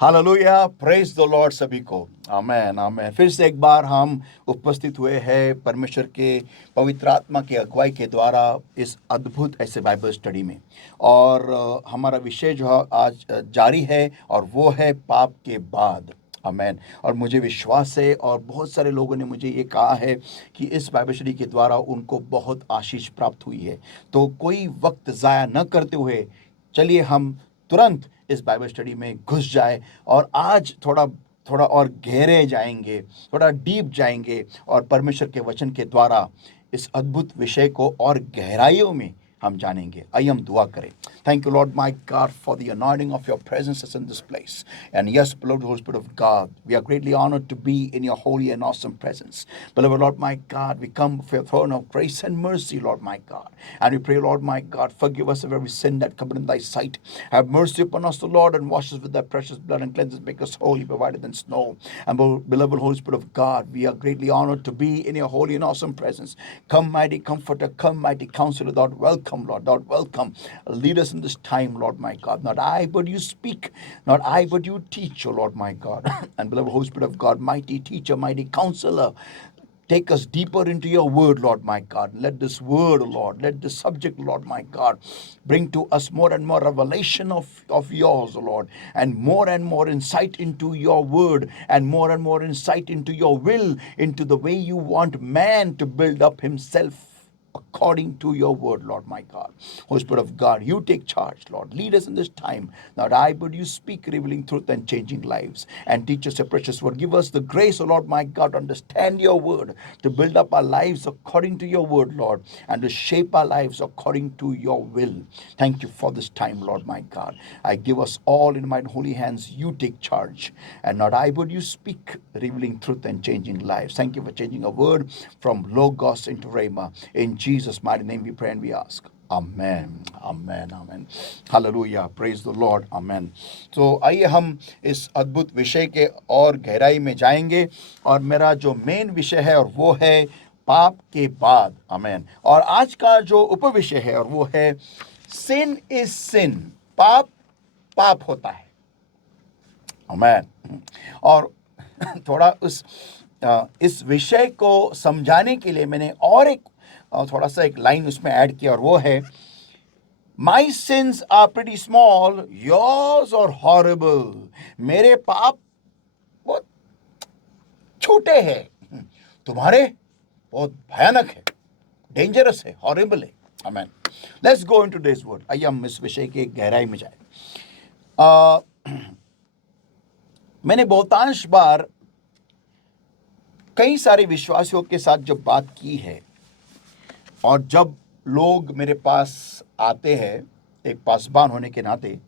Hallelujah, praise the Lord सभी को। आमेन आमेन। फिर से एक बार हम उपस्थित हुए हैं परमेश्वर के पवित्र आत्मा की अगुवाई के द्वारा इस अद्भुत ऐसे बाइबल स्टडी में। और हमारा विषय जो है आज जारी है और वो है पाप के बाद। आमेन। और मुझे विश्वास है और बहुत सारे लोगों ने मुझे ये कहा है कि इस बाइबल स्टडी के द्वारा उनको बहुत आशीष प्राप्त हुई है। तो कोई वक्त ज़ाया न करते हुए चलिए हम तुरंत इस बाइबल स्टडी में घुस जाए और आज थोड़ा थोड़ा और गहरे जाएंगे, थोड़ा डीप जाएंगे और परमेश्वर के वचन के द्वारा इस अद्भुत विषय को और गहराइयों में हम जानेंगे। आइए हम दुआ करें। Thank you Lord my God for the anointing of your presence in this place and yes beloved Holy Spirit of God, we are greatly honored to be in your holy and awesome presence. Beloved Lord my God, we come before your throne of grace and mercy, Lord my God, and we pray, Lord my God, forgive us of every sin that cometh in thy sight. Have mercy upon us, O Lord, and wash us with thy precious blood and cleanse us, make us holy, provided than snow. And beloved Holy Spirit of God, we are greatly honored to be in your holy and awesome presence. Come, mighty comforter, come, mighty counselor, Lord, welcome, Lord, Lord, welcome. Lead us in this time, Lord my God. Not I, but you speak. Not I, but you teach, O Lord my God. And beloved Holy Spirit of God, mighty teacher, mighty counselor, take us deeper into your word, Lord my God. Let this word, Lord, let this subject, Lord my God, bring to us more and more revelation of yours, Lord, and more insight into your word, and more insight into your will, into the way you want man to build up himself according to your word, Lord my God. Holy Spirit of God, you take charge, Lord. Lead us in this time. Not I, but you speak, revealing truth and changing lives. And teach us your precious word. Give us the grace, O Lord my God, to understand your word, to build up our lives according to your word, Lord, and to shape our lives according to your will. Thank you for this time, Lord my God. I give us all in my holy hands. You take charge. And not I, but you speak, revealing truth and changing lives. Thank you for changing a word from Logos into Rhema. In Jesus' mighty name we pray and we ask. Amen, amen, amen. Hallelujah, praise the Lord, amen. तो आइए हम इस अद्भुत विषय के और गहराई में जाएंगे और मेरा जो मेन विषय है और वो है पाप के बाद। आमेन। और आज का जो उपविषय है और वो है सिन इज सिन, पाप पाप होता है। आमेन। और थोड़ा इस विषय को समझाने के लिए मैंने और एक थोड़ा सा एक लाइन उसमें ऐड किया और वो है, my sins are pretty small, yours are horrible. मेरे पाप बहुत छोटे हैं, तुम्हारे बहुत भयानक है, डेंजरस है, हॉरिबल है। Amen. Let's go into this word. आइए हम इस विषय के गहराई में जाए। मैंने बहुतांश बार कई सारे विश्वासियों के साथ जब बात की है और जब लोग मेरे पास आते हैं एक पासबान होने के नाते,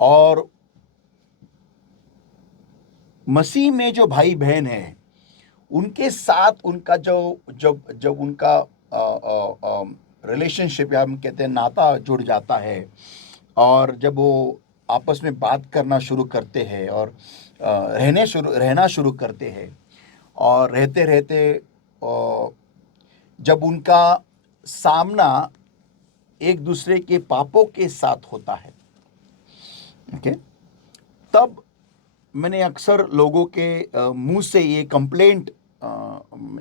और मसीह में जो भाई बहन हैं उनके साथ उनका जब उनका रिलेशनशिप या हम कहते हैं नाता जुड़ जाता है और जब वो आपस में बात करना शुरू करते हैं और रहना शुरू करते हैं और रहते रहते जब उनका सामना एक दूसरे के पापों के साथ होता है, ओके, तब मैंने अक्सर लोगों के मुंह से ये कंप्लेंट,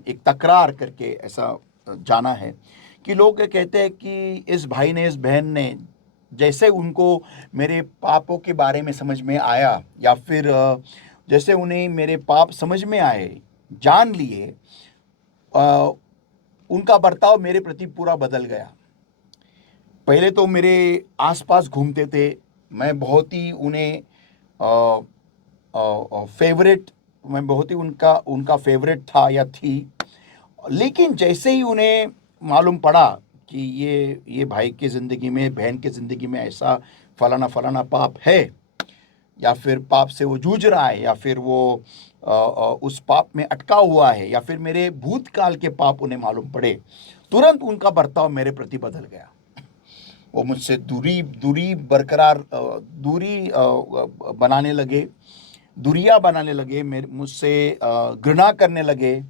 एक तकरार करके ऐसा जाना है कि लोग ये कहते हैं कि इस भाई ने, इस बहन ने, जैसे उनको मेरे पापों के बारे में समझ में आया या फिर जैसे उन्हें मेरे पाप समझ में आए, जान लिए, उनका बर्ताव मेरे प्रति पूरा बदल गया। पहले तो मेरे आसपास घूमते थे, मैं बहुत ही उन्हें फेवरेट, मैं बहुत ही उनका फेवरेट था या थी। लेकिन जैसे ही उन्हें मालूम पड़ा कि ये भाई की ज़िंदगी में, बहन की ज़िंदगी में ऐसा फलाना फलाना पाप है, या फिर पाप से वो जूझ रहा है, या फिर वो उस पाप में अटका हुआ है, या फिर मेरे भूतकाल के पाप उन्हें मालूम पड़े, तुरंत उनका बर्ताव मेरे प्रति बदल गया। वो मुझसे दूरी बनाने लगे, दूरियां बनाने लगे, मुझसे घृणा करने लगे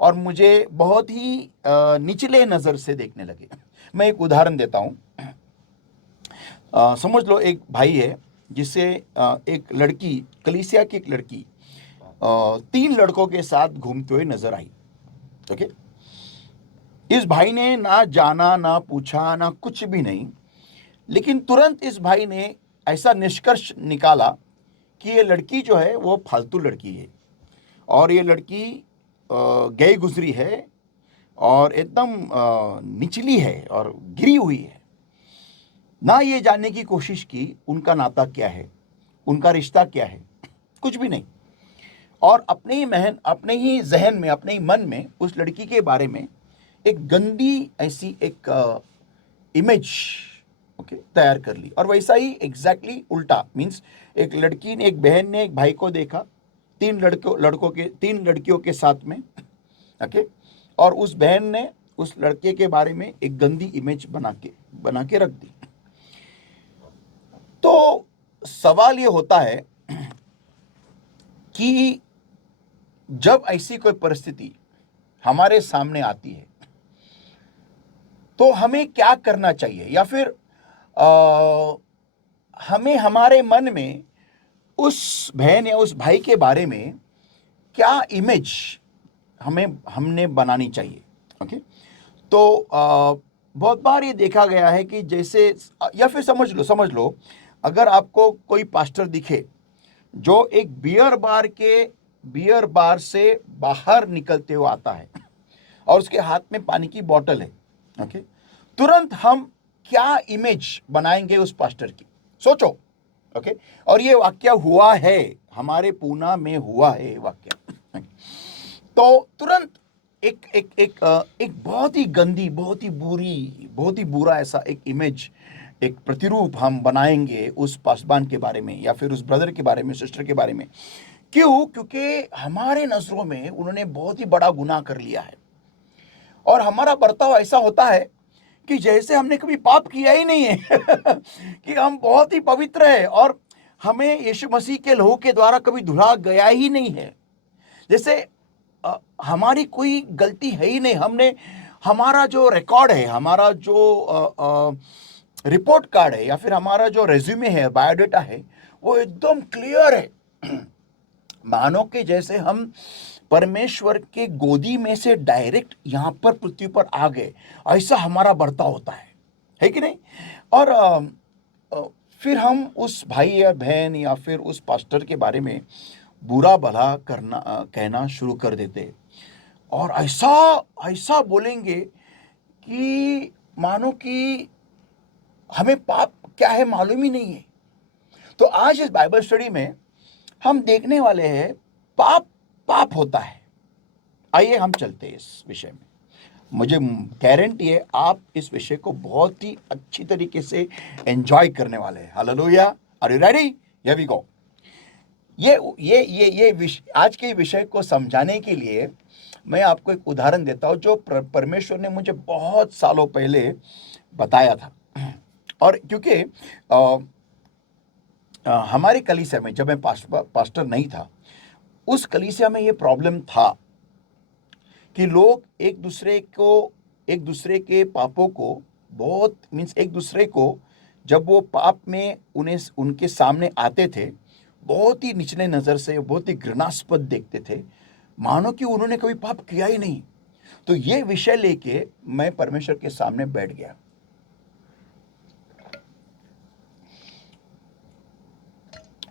और मुझे बहुत ही निचले नज़र से देखने लगे। मैं एक उदाहरण देता हूँ। समझ लो एक भाई है जिसे एक लड़की, कलीसिया की एक लड़की 3 लड़कों के साथ घूमते हुए नजर आई। ओके, इस भाई ने ना जाना, ना पूछा, ना कुछ भी नहीं, लेकिन तुरंत इस भाई ने ऐसा निष्कर्ष निकाला कि ये लड़की जो है वो फालतू लड़की है, और ये लड़की गई गुजरी है, और एकदम निचली है और गिरी हुई है। ना ये जानने की कोशिश की उनका नाता क्या है, उनका रिश्ता क्या है, कुछ भी नहीं। और अपने ही जहन में, अपने ही मन में उस लड़की के बारे में एक गंदी ऐसी एक इमेज, ओके, तैयार कर ली। और वैसा ही एग्जैक्टली उल्टा, मीन्स एक लड़की ने, एक बहन ने एक भाई को देखा 3 लड़कियों के साथ में, ओके, और उस बहन ने उस लड़के के बारे में एक गंदी इमेज बना के रख दी। तो सवाल ये होता है कि जब ऐसी कोई परिस्थिति हमारे सामने आती है तो हमें क्या करना चाहिए, या फिर हमें हमारे मन में उस बहन या उस भाई के बारे में क्या इमेज हमने बनानी चाहिए। ओके, तो बहुत बार ये देखा गया है कि जैसे, या फिर समझ लो अगर आपको कोई पास्टर दिखे जो एक बियर बार से बाहर निकलते हुए आता है और उसके हाथ में पानी की बोतल है, ओके, तुरंत हम क्या इमेज बनाएंगे उस पास्टर की, सोचो। ओके, और ये वाक्य हुआ है, हमारे पूना में हुआ है ये वाक्य। तो तुरंत एक बहुत ही गंदी, बहुत ही बुरी, बहुत ही बुरा ऐसा एक इमेज, एक प्रतिरूप हम बनाएंगे उस पासबान के बारे में, या फिर उस ब्रदर के बारे में, सिस्टर के बारे में। क्यों? क्योंकि हमारे नजरों में उन्होंने बहुत ही बड़ा गुनाह कर लिया है, और हमारा बर्ताव ऐसा होता है कि जैसे हमने कभी पाप किया ही नहीं है कि हम बहुत ही पवित्र है, और हमें यीशु मसीह के लहू के द्वारा कभी धुला गया ही नहीं है, जैसे हमारी कोई गलती है ही नहीं। हमारा जो रिकॉर्ड है, हमारा जो रिपोर्ट कार्ड है, या फिर हमारा जो रेज्यूमे है, बायोडाटा है, वो एकदम क्लियर है। मानो कि जैसे हम परमेश्वर के गोदी में से डायरेक्ट यहां पर पृथ्वी पर आ गए, ऐसा हमारा बर्ताव होता है कि नहीं? और फिर हम उस भाई या बहन या फिर उस पास्टर के बारे में बुरा भला कहना शुरू कर देते, और ऐसा ऐसा बोलेंगे कि मानो कि हमें पाप क्या है मालूम ही नहीं है। तो आज इस बाइबल स्टडी में हम देखने वाले हैं पाप पाप होता है। आइए हम चलते हैं इस विषय में। मुझे गारंटी है आप इस विषय को बहुत ही अच्छी तरीके से एंजॉय करने वाले हैं। Hallelujah, are you ready? Here we go. आज के विषय को समझाने के लिए मैं आपको एक उदाहरण देता हूं जो परमेश्वर ने मुझे बहुत सालों पहले बताया था। और क्योंकि हमारे कलीसिया में जब मैं पास्टर नहीं था, उस कलीसिया में ये प्रॉब्लम था कि लोग एक दूसरे के पापों को बहुत, मीन्स एक दूसरे को जब वो पाप में उनके सामने आते थे, बहुत ही निचले नज़र से, बहुत ही घृणास्पद देखते थे, मानो कि उन्होंने कभी पाप किया ही नहीं। तो ये विषय लेके मैं परमेश्वर के सामने बैठ गया,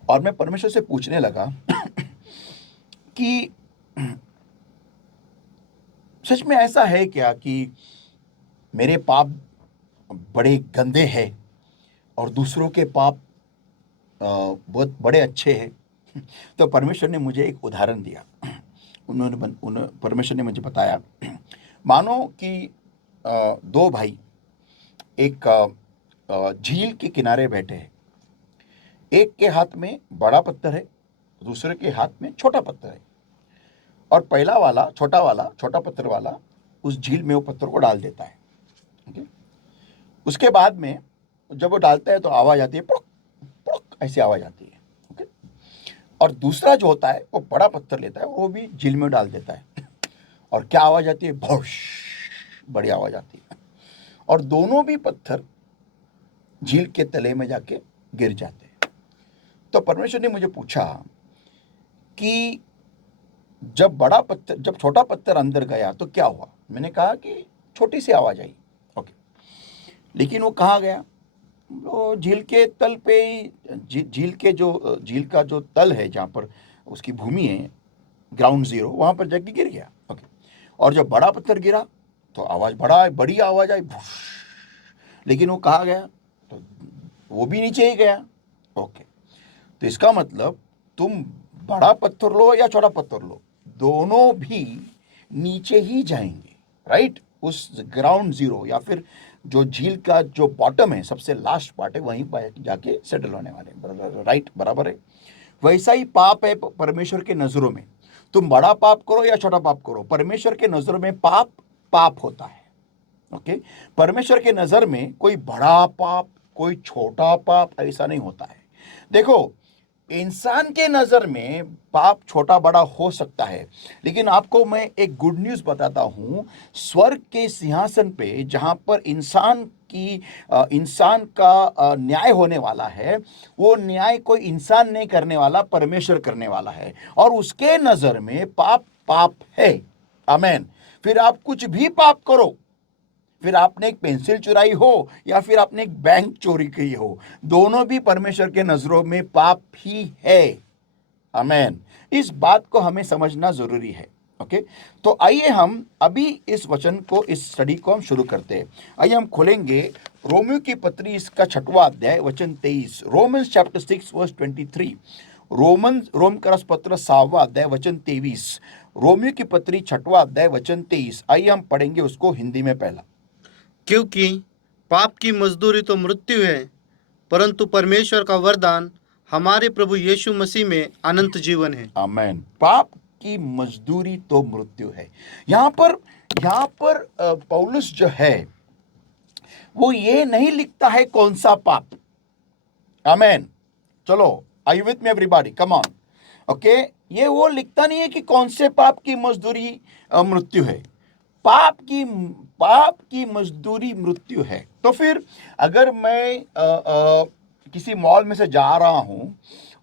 और मैं परमेश्वर से पूछने लगा कि सच में ऐसा है क्या कि मेरे पाप बड़े गंदे हैं और दूसरों के पाप बहुत बड़े अच्छे हैं? तो परमेश्वर ने मुझे एक उदाहरण दिया। परमेश्वर ने मुझे बताया, मानो कि 2 भाई एक झील के किनारे बैठे हैं। एक के हाथ में बड़ा पत्थर है, दूसरे के हाथ में छोटा पत्थर है, और पहला वाला, छोटा पत्थर वाला उस झील में वो पत्थर को डाल देता है। ओके, उसके बाद में जब वो डालता है तो आवाज आती है, पुड़क पुड़क ऐसी आवाज आती है। ओके, और दूसरा जो होता है वो बड़ा पत्थर लेता है, वो भी झील में डाल देता है, और क्या आवाज आती है? भौश, बड़ी आवाज आती है, और दोनों भी पत्थर झील के तले में जाके गिर जाते हैं। तो परमेश्वर ने मुझे पूछा कि जब छोटा पत्थर अंदर गया तो क्या हुआ। मैंने कहा कि छोटी सी आवाज आई, ओके, लेकिन वो कहाँ गया? वो झील के तल पे ही, झील का जो तल है, जहाँ पर उसकी भूमि है, ग्राउंड जीरो, वहां पर जाके गिर गया, ओके। और जब बड़ा पत्थर गिरा तो आवाज बड़ी आवाज आई, भूश। लेकिन वो कहाँ गया? तो वो भी नीचे ही गया, ओके। तो इसका मतलब तुम बड़ा पत्थर लो या छोटा पत्थर लो, दोनों भी नीचे ही जाएंगे, राइट? उस ग्राउंड जीरो या फिर जो झील का जो बॉटम है, सबसे लास्ट पार्ट है, वहीं पर जाके सेटल होने वाले, राइट? बराबर है। वैसा ही पाप है परमेश्वर के नजरों में। तुम बड़ा पाप करो या छोटा पाप करो, परमेश्वर के नजरों में पाप पाप होता है, ओके। परमेश्वर के नजर में कोई बड़ा पाप, कोई छोटा पाप ऐसा नहीं होता है। देखो, इंसान के नजर में पाप छोटा बड़ा हो सकता है, लेकिन आपको मैं एक गुड न्यूज बताता हूं। स्वर्ग के सिंहासन पे जहां पर इंसान का न्याय होने वाला है, वो न्याय कोई इंसान नहीं करने वाला, परमेश्वर करने वाला है। और उसके नजर में पाप पाप है, आमेन। फिर आप कुछ भी पाप करो, फिर आपने एक पेंसिल चुराई हो या फिर आपने एक बैंक चोरी की हो, दोनों भी परमेश्वर के नजरों में पाप ही है, आमेन। इस बात को हमें समझना जरूरी है, ओके। तो आइए हम अभी इस वचन को, इस स्टडी को हम शुरू करते हैं। आइए हम खोलेंगे रोमियो की पत्री, इसका 6वां अध्याय, वचन 23। Romans chapter 6 verse 23। रोम का पत्र 7वां अध्याय वचन 23। रोमियो की पत्री 6वां अध्याय वचन 23। आइए हम पढ़ेंगे उसको हिंदी में पहला। क्योंकि पाप की मजदूरी तो मृत्यु है, परंतु परमेश्वर का वरदान हमारे प्रभु यीशु मसीह में अनंत जीवन है। आमेन। पाप की मजदूरी तो मृत्यु है। यहाँ पर पौलुस जो है वो ये नहीं लिखता है कौन सा पाप, आमेन। चलो, are you with me everybody, come on, okay. ये वो लिखता नहीं है कि कौन से पाप की मजदूरी मृत्यु है। पाप की मजदूरी मृत्यु है। तो फिर अगर मैं किसी मॉल में से जा रहा हूं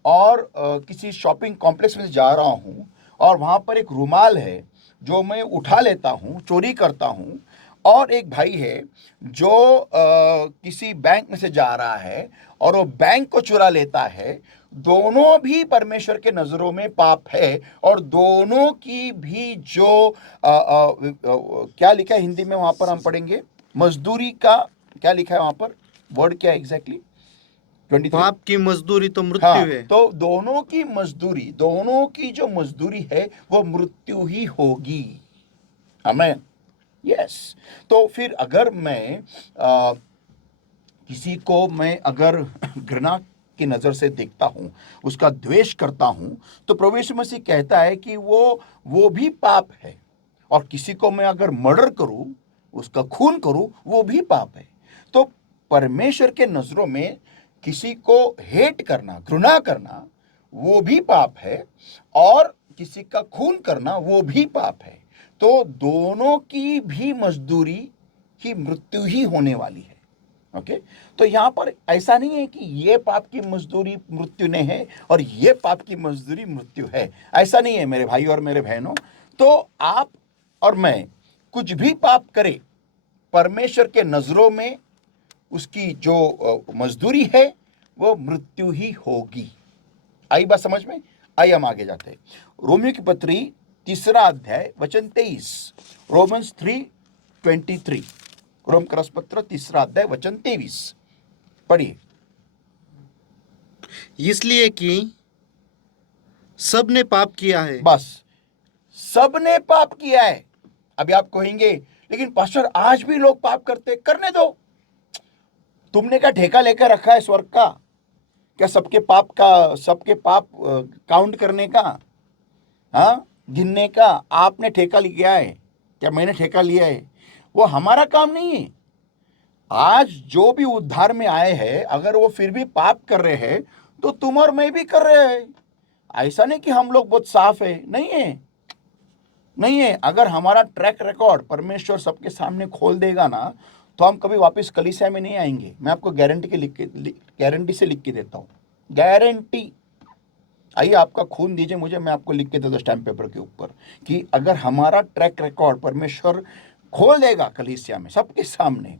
और किसी शॉपिंग कॉम्प्लेक्स में से जा रहा हूं और वहां पर एक रुमाल है जो मैं उठा लेता हूं, चोरी करता हूं, और एक भाई है जो किसी बैंक में से जा रहा है और वो बैंक को चुरा लेता है, दोनों भी परमेश्वर के नजरों में पाप है। और दोनों की भी जो क्या लिखा है हिंदी में, वहां पर हम पढ़ेंगे मजदूरी का क्या लिखा है, वहां पर वर्ड क्या एग्जैक्टली, 23। पाप की मजदूरी तो मृत्यु हाँ, है। तो दोनों की मजदूरी, दोनों की जो मजदूरी है वो मृत्यु ही होगी, आमेन, यस। तो फिर अगर मैं किसी को मैं अगर घृणा की नजर से देखता हूं, उसका द्वेष करता हूं, तो प्रभु यीशु मसीह कहता है कि वो भी पाप है। और किसी को मैं अगर मर्डर करूं, उसका खून करूं, वो भी पाप है। तो परमेश्वर के नजरों में किसी को हेट करना, घृणा करना, वो भी पाप है, और किसी का खून करना वो भी पाप है। तो दोनों की भी मजदूरी की मृत्यु ही होने वाली है, ओके। तो यहां पर ऐसा नहीं है कि ये पाप की मजदूरी मृत्यु नहीं है और ये पाप की मजदूरी मृत्यु है, ऐसा नहीं है मेरे भाई और मेरे बहनों। तो आप और मैं कुछ भी पाप करें, परमेश्वर के नजरों में उसकी जो मजदूरी है वो मृत्यु ही होगी। आई बात समझ में? आइए हम आगे जाते हैं। रोमियो की पत्री 3 अध्याय वचन 23। रोमन्स 3:23। रोम का पत्र 3 अध्याय वचन 23 पढ़िए। इसलिए कि सब ने पाप किया है। बस, सबने पाप किया है। अभी आप कहेंगे लेकिन पास्टर आज भी लोग पाप करते, करने दो। तुमने क्या ठेका लेकर रखा है स्वर्ग का? क्या सबके पाप काउंट करने का, हाँ, गिनने का आपने ठेका लिया है? क्या मैंने ठेका लिया है? वो हमारा काम नहीं है। आज जो भी उद्धार में आए हैं, अगर वो फिर भी पाप कर रहे हैं तो तुम और मैं भी कर रहे हैं। ऐसा नहीं कि हम लोग बहुत साफ है, नहीं है, नहीं है। अगर हमारा ट्रैक रिकॉर्ड परमेश्वर सबके सामने खोल देगा ना, तो हम कभी वापस कलीसिया में नहीं आएंगे। मैं आपको गारंटी से लिख के देता हूं, गारंटी। आइए आपका खून दीजिए मुझे, मैं आपको लिख के दे दूं स्टैम्प पेपर के ऊपर कि अगर हमारा ट्रैक रिकॉर्ड परमेश्वर खोल देगा कलीसिया में सबके सामने,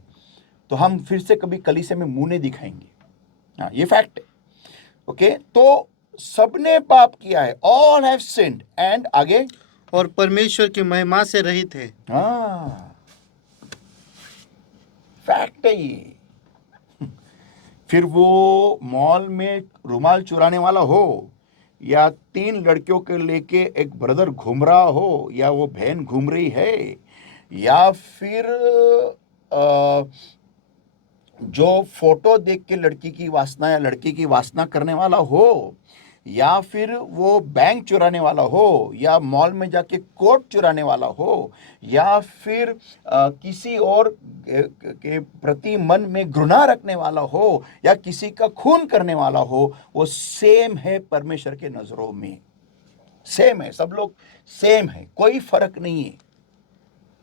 तो हम फिर से कभी कलीसिया में मुंह नहीं दिखाएंगे। हाँ, ये फैक्ट है। ओके, तो सबने पाप किया है, ऑल हैव सिन्ड, एंड आगे, और परमेश्वर की महिमा से रहित है। हाँ, फैक्ट है ये। फिर वो मॉल में रुमाल चुराने वाला हो, या 3 लड़कियों के लेके एक ब्रदर घूम रहा हो, या वो बहन घूम रही है, या फिर जो फोटो देख के लड़की की वासना या लड़की की वासना करने वाला हो, या फिर वो बैंक चुराने वाला हो, या मॉल में जाके कोट चुराने वाला हो, या फिर किसी और के प्रति मन में घृणा रखने वाला हो, या किसी का खून करने वाला हो, वो सेम है परमेश्वर के नजरों में। सेम है, सब लोग सेम है, कोई फर्क नहीं है।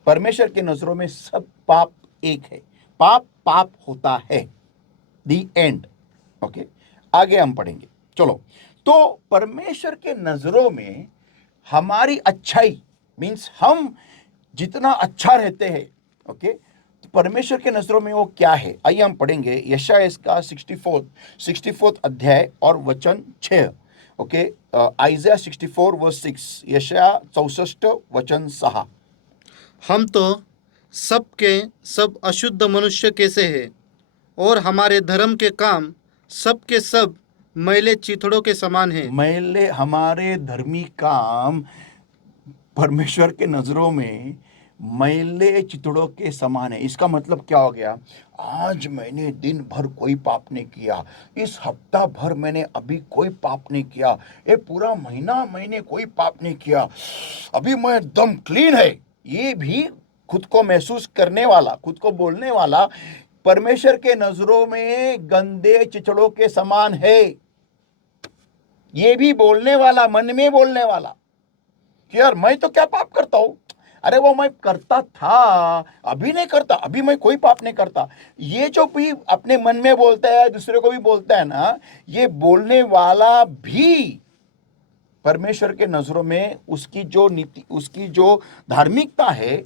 परमेश्वर के नजरों में सब पाप एक है, पाप पाप होता है, दी एंड। ओके, आगे हम पढ़ेंगे, चलो। तो परमेश्वर के नजरों में हमारी अच्छाई मीन्स हम जितना अच्छा रहते हैं, ओके, तो परमेश्वर के नजरों में वो क्या है, आइए हम पढ़ेंगे यशायाह इसका 64 अध्याय और वचन 6। ओके, आइज़ाया 64 वर्स 6, यशायाह 64 वचन 6। हम तो सबके सब अशुद्ध मनुष्य कैसे हैं, और हमारे धर्म के काम सबके सब मैले चिथड़ों के समान हैं। मैले हमारे धर्मी काम परमेश्वर के नजरों में मैले चितड़ों के समान है। इसका मतलब क्या हो गया, आज मैंने दिन भर कोई पाप नहीं किया, इस हफ्ता भर मैंने अभी कोई पाप नहीं किया, ये पूरा महीना मैंने कोई पाप नहीं किया, अभी मैं एकदम क्लीन है। ये भी खुद को महसूस करने वाला, खुद को बोलने वाला परमेश्वर के नजरों में गंदे चिचड़ों के समान है। ये भी बोलने वाला, मन में बोलने वाला कि यार मैं तो क्या पाप करता हूं, अरे वो मैं करता था, अभी नहीं करता, अभी मैं कोई पाप नहीं करता। ये जो भी अपने मन में बोलता है, दूसरे को भी बोलता है ना, ये बोलने वाला भी परमेश्वर के नजरों में उसकी जो नीति, उसकी जो धार्मिकता है,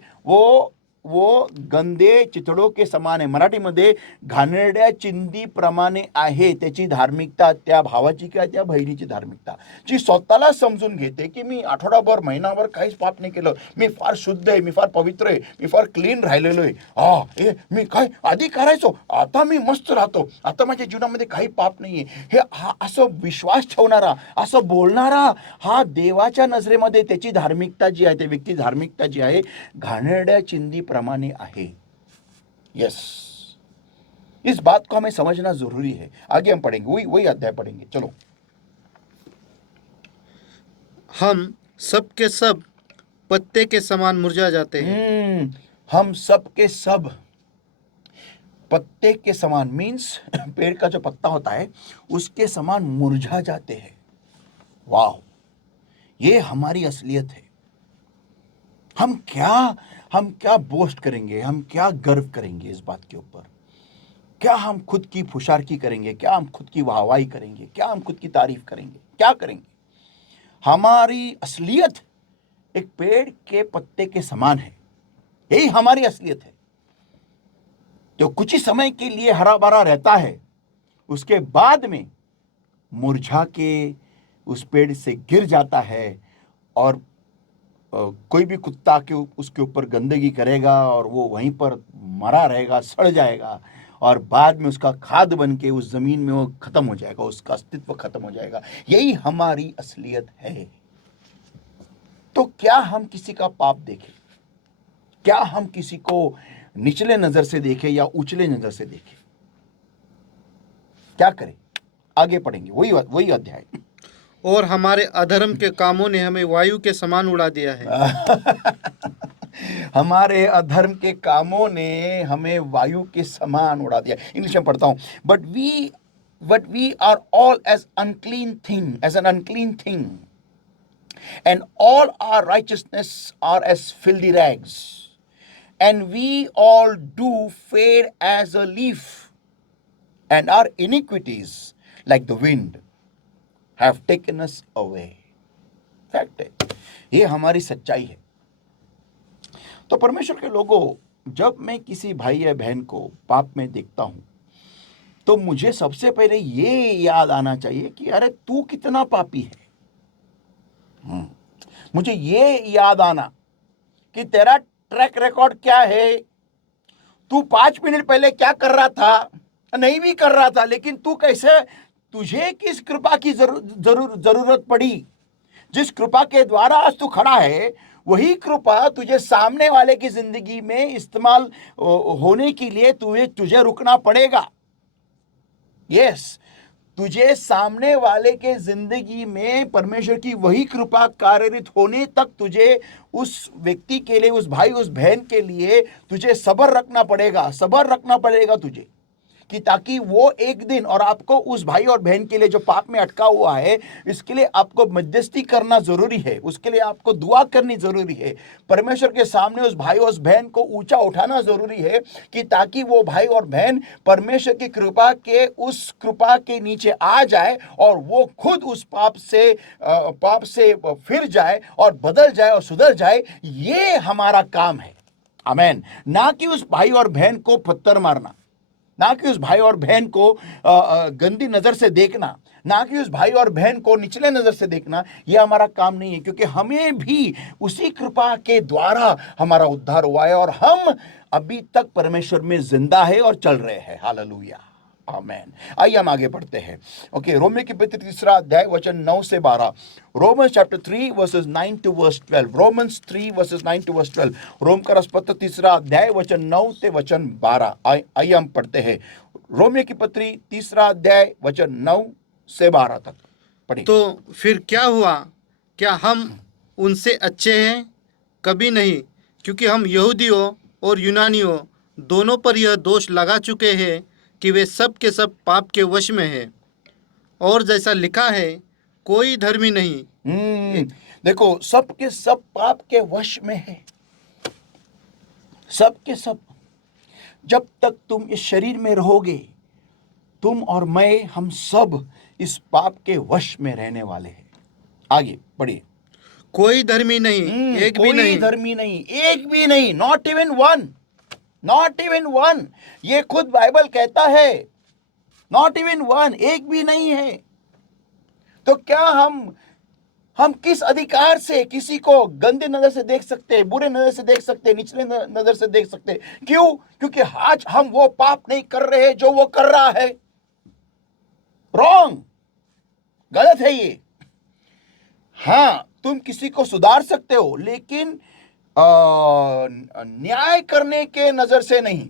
वो गंदे चितडों के समान आहे। मराठीमध्ये घाणेरड्या चिंदी प्रमाणे आहे त्याची धार्मिकता, त्या भावाची किंवा त्या बहिणीची धार्मिकता, जी स्वतःला समजून घेते की मी आठवडाभर महिनाभर काहीच पाप नाही केलं, मी फार शुद्ध आहे, मी फार पवित्र आहे, मी फार क्लीन राहिलेलो आहे, मी काय आधी करायचो, आता मी मस्त राहतो, आता माझ्या जीवनामध्ये काही पाप नाहीये, हे हा असं विश्वास ठेवणारा, असं बोलणारा, हा देवाच्या नजरेमध्ये त्याची धार्मिकता जी आहे, त्या व्यक्ती धार्मिकता जी आहे घाणेरड्या चिंदी प्रमाणे आहे। यस, इस बात को हमें समझना जरूरी है। आगे हम पढ़ेंगे, वही अध्याय पढ़ेंगे, चलो। हम सब के सब पत्ते के समान मुरझा जाते हैं। हम सब के सब पत्ते के समान मीन्स पेड़ का जो पत्ता होता है उसके समान मुरझा जाते हैं। वाह, ये हमारी असलियत है। हम क्या बोस्ट करेंगे, हम क्या गर्व करेंगे इस बात के ऊपर, क्या हम खुद की फुशारकी करेंगे, क्या हम खुद की वाहवाही करेंगे, क्या हम खुद की तारीफ करेंगे, क्या करेंगे। हमारी असलियत एक पेड़ के पत्ते के समान है, यही हमारी असलियत है, जो कुछ ही समय के लिए हरा भरा रहता है, उसके बाद में मुरझा के उस पेड़ से गिर जाता है, और कोई भी कुत्ता के उसके ऊपर गंदगी करेगा और वो वहीं पर मरा रहेगा, सड़ जाएगा, और बाद में उसका खाद बन के उस जमीन में वो खत्म हो जाएगा, उसका अस्तित्व खत्म हो जाएगा। यही हमारी असलियत है। तो क्या हम किसी का पाप देखें, क्या हम किसी को निचले नजर से देखें या ऊंचले नजर से देखें, क्या करें? आगे पढ़ेंगे, वही अध्याय। और हमारे अधर्म के कामों ने हमें वायु के समान उड़ा दिया है। हमारे अधर्म के कामों ने हमें वायु के समान उड़ा दिया। इंग्लिश में पढ़ता हूं, but we are all as an unclean thing, and all our righteousness are as filthy rags, and we all do fade as a leaf, and our iniquities like the wind have taken us away. Fact है, ये हमारी सच्चाई है। तो परमेश्वर के लोगों, जब मैं किसी भाई या बहन को पाप में देखता हूं तो मुझे सबसे पहले ये याद आना चाहिए कि अरे तू कितना पापी है। मुझे ये याद आना कि तेरा ट्रैक रिकॉर्ड क्या है। तू 5 मिनट पहले क्या कर रहा था, नहीं भी कर रहा था, लेकिन तू कैसे, तुझे किस कृपा की जरूरत पड़ी। जिस कृपा के द्वारा आज तू खड़ा है, वही कृपा तुझे सामने वाले की जिंदगी में इस्तेमाल होने के लिए तुझे रुकना पड़ेगा। यस, तुझे सामने वाले के जिंदगी में परमेश्वर की वही कृपा कार्यरत होने तक तुझे उस व्यक्ति के लिए, उस भाई उस बहन के लिए तुझे सब्र रखना पड़ेगा तुझे, कि ताकि वो एक दिन, और आपको उस भाई और बहन के लिए जो पाप में अटका हुआ है, इसके लिए आपको मध्यस्थी करना जरूरी है, उसके लिए आपको दुआ करनी जरूरी है, परमेश्वर के सामने उस भाई और उस बहन को ऊंचा उठाना जरूरी है, कि ताकि वो भाई और बहन परमेश्वर की कृपा के नीचे आ जाए और वो खुद उस पाप से फिर जाए और बदल जाए और सुधर जाए। ये हमारा काम है। आमेन। ना कि उस भाई और बहन को पत्थर मारना, ना कि उस भाई और बहन को गंदी नजर से देखना, ना कि उस भाई और बहन को निचले नजर से देखना। यह हमारा काम नहीं है, क्योंकि हमें भी उसी कृपा के द्वारा हमारा उद्धार हुआ है और हम अभी तक परमेश्वर में जिंदा है और चल रहे हैं। हालेलुया, आमेन। आइए हम आगे बढ़ते हैं। ओके, रोमियो की पत्री 3 अध्याय वचन 9 से 12। Romans chapter 3 verses 9 to verse 12। Romans 3 verses 9 to verse 12। Rome का पत्र 3 अध्याय वचन 9 से वचन 12। आइए हम पढ़ते हैं। रोमियो की पत्री 3 अध्याय वचन 9 से 12 तक पढ़िए। तो फिर क्या हुआ? क्या हम उनसे अच्छे हैं? कभी नहीं, क्योंकि हम यहूदियों और यूनानियों दोनों पर यह दोष लगा चुके हैं कि वे सब के सब पाप के वश में हैं। और जैसा लिखा है, कोई धर्मी नहीं। देखो, सब के सब पाप के वश में है, सब के सब। जब तक तुम इस शरीर में रहोगे, तुम और मैं, हम सब इस पाप के वश में रहने वाले हैं। आगे पढ़िए। कोई धर्मी नहीं, एक भी नहीं। कोई धर्मी नहीं, एक भी नहीं, not even one, not even one. ये खुद बाइबल कहता है, नॉट इवन वन, एक भी नहीं है। तो क्या हम किस अधिकार से किसी को गंदे नजर से देख सकते हैं, बुरे नजर से देख सकते हैं, निचले नजर से देख सकते हैं? क्यों? क्योंकि आज हम वो पाप नहीं कर रहे हैं जो वो कर रहा है। रॉन्ग, गलत है ये। हाँ, तुम किसी को सुधार सकते हो, लेकिन न्याय करने के नजर से नहीं,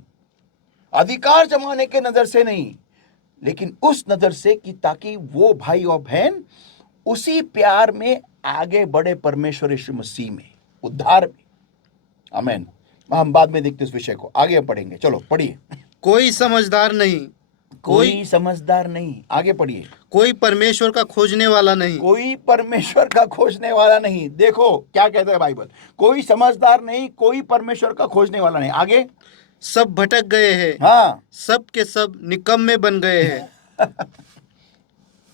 अधिकार जमाने के नजर से नहीं, लेकिन उस नजर से कि ताकि वो भाई और बहन उसी प्यार में आगे बढ़े, परमेश्वर यीशु मसीह में, उद्धार में। आमेन। हम बाद में देखते इस विषय को, आगे हम पढ़ेंगे। चलो पढ़िए। कोई समझदार नहीं, कोई समझदार नहीं। आगे पढ़िए। कोई परमेश्वर का खोजने वाला नहीं। कोई परमेश्वर का खोजने वाला नहीं। देखो क्या कहता है बाइबल, कोई समझदार नहीं, कोई परमेश्वर का खोजने वाला नहीं। आगे, सब भटक गए हैं, हाँ, सब के सब निकम्मे बन गए हैं।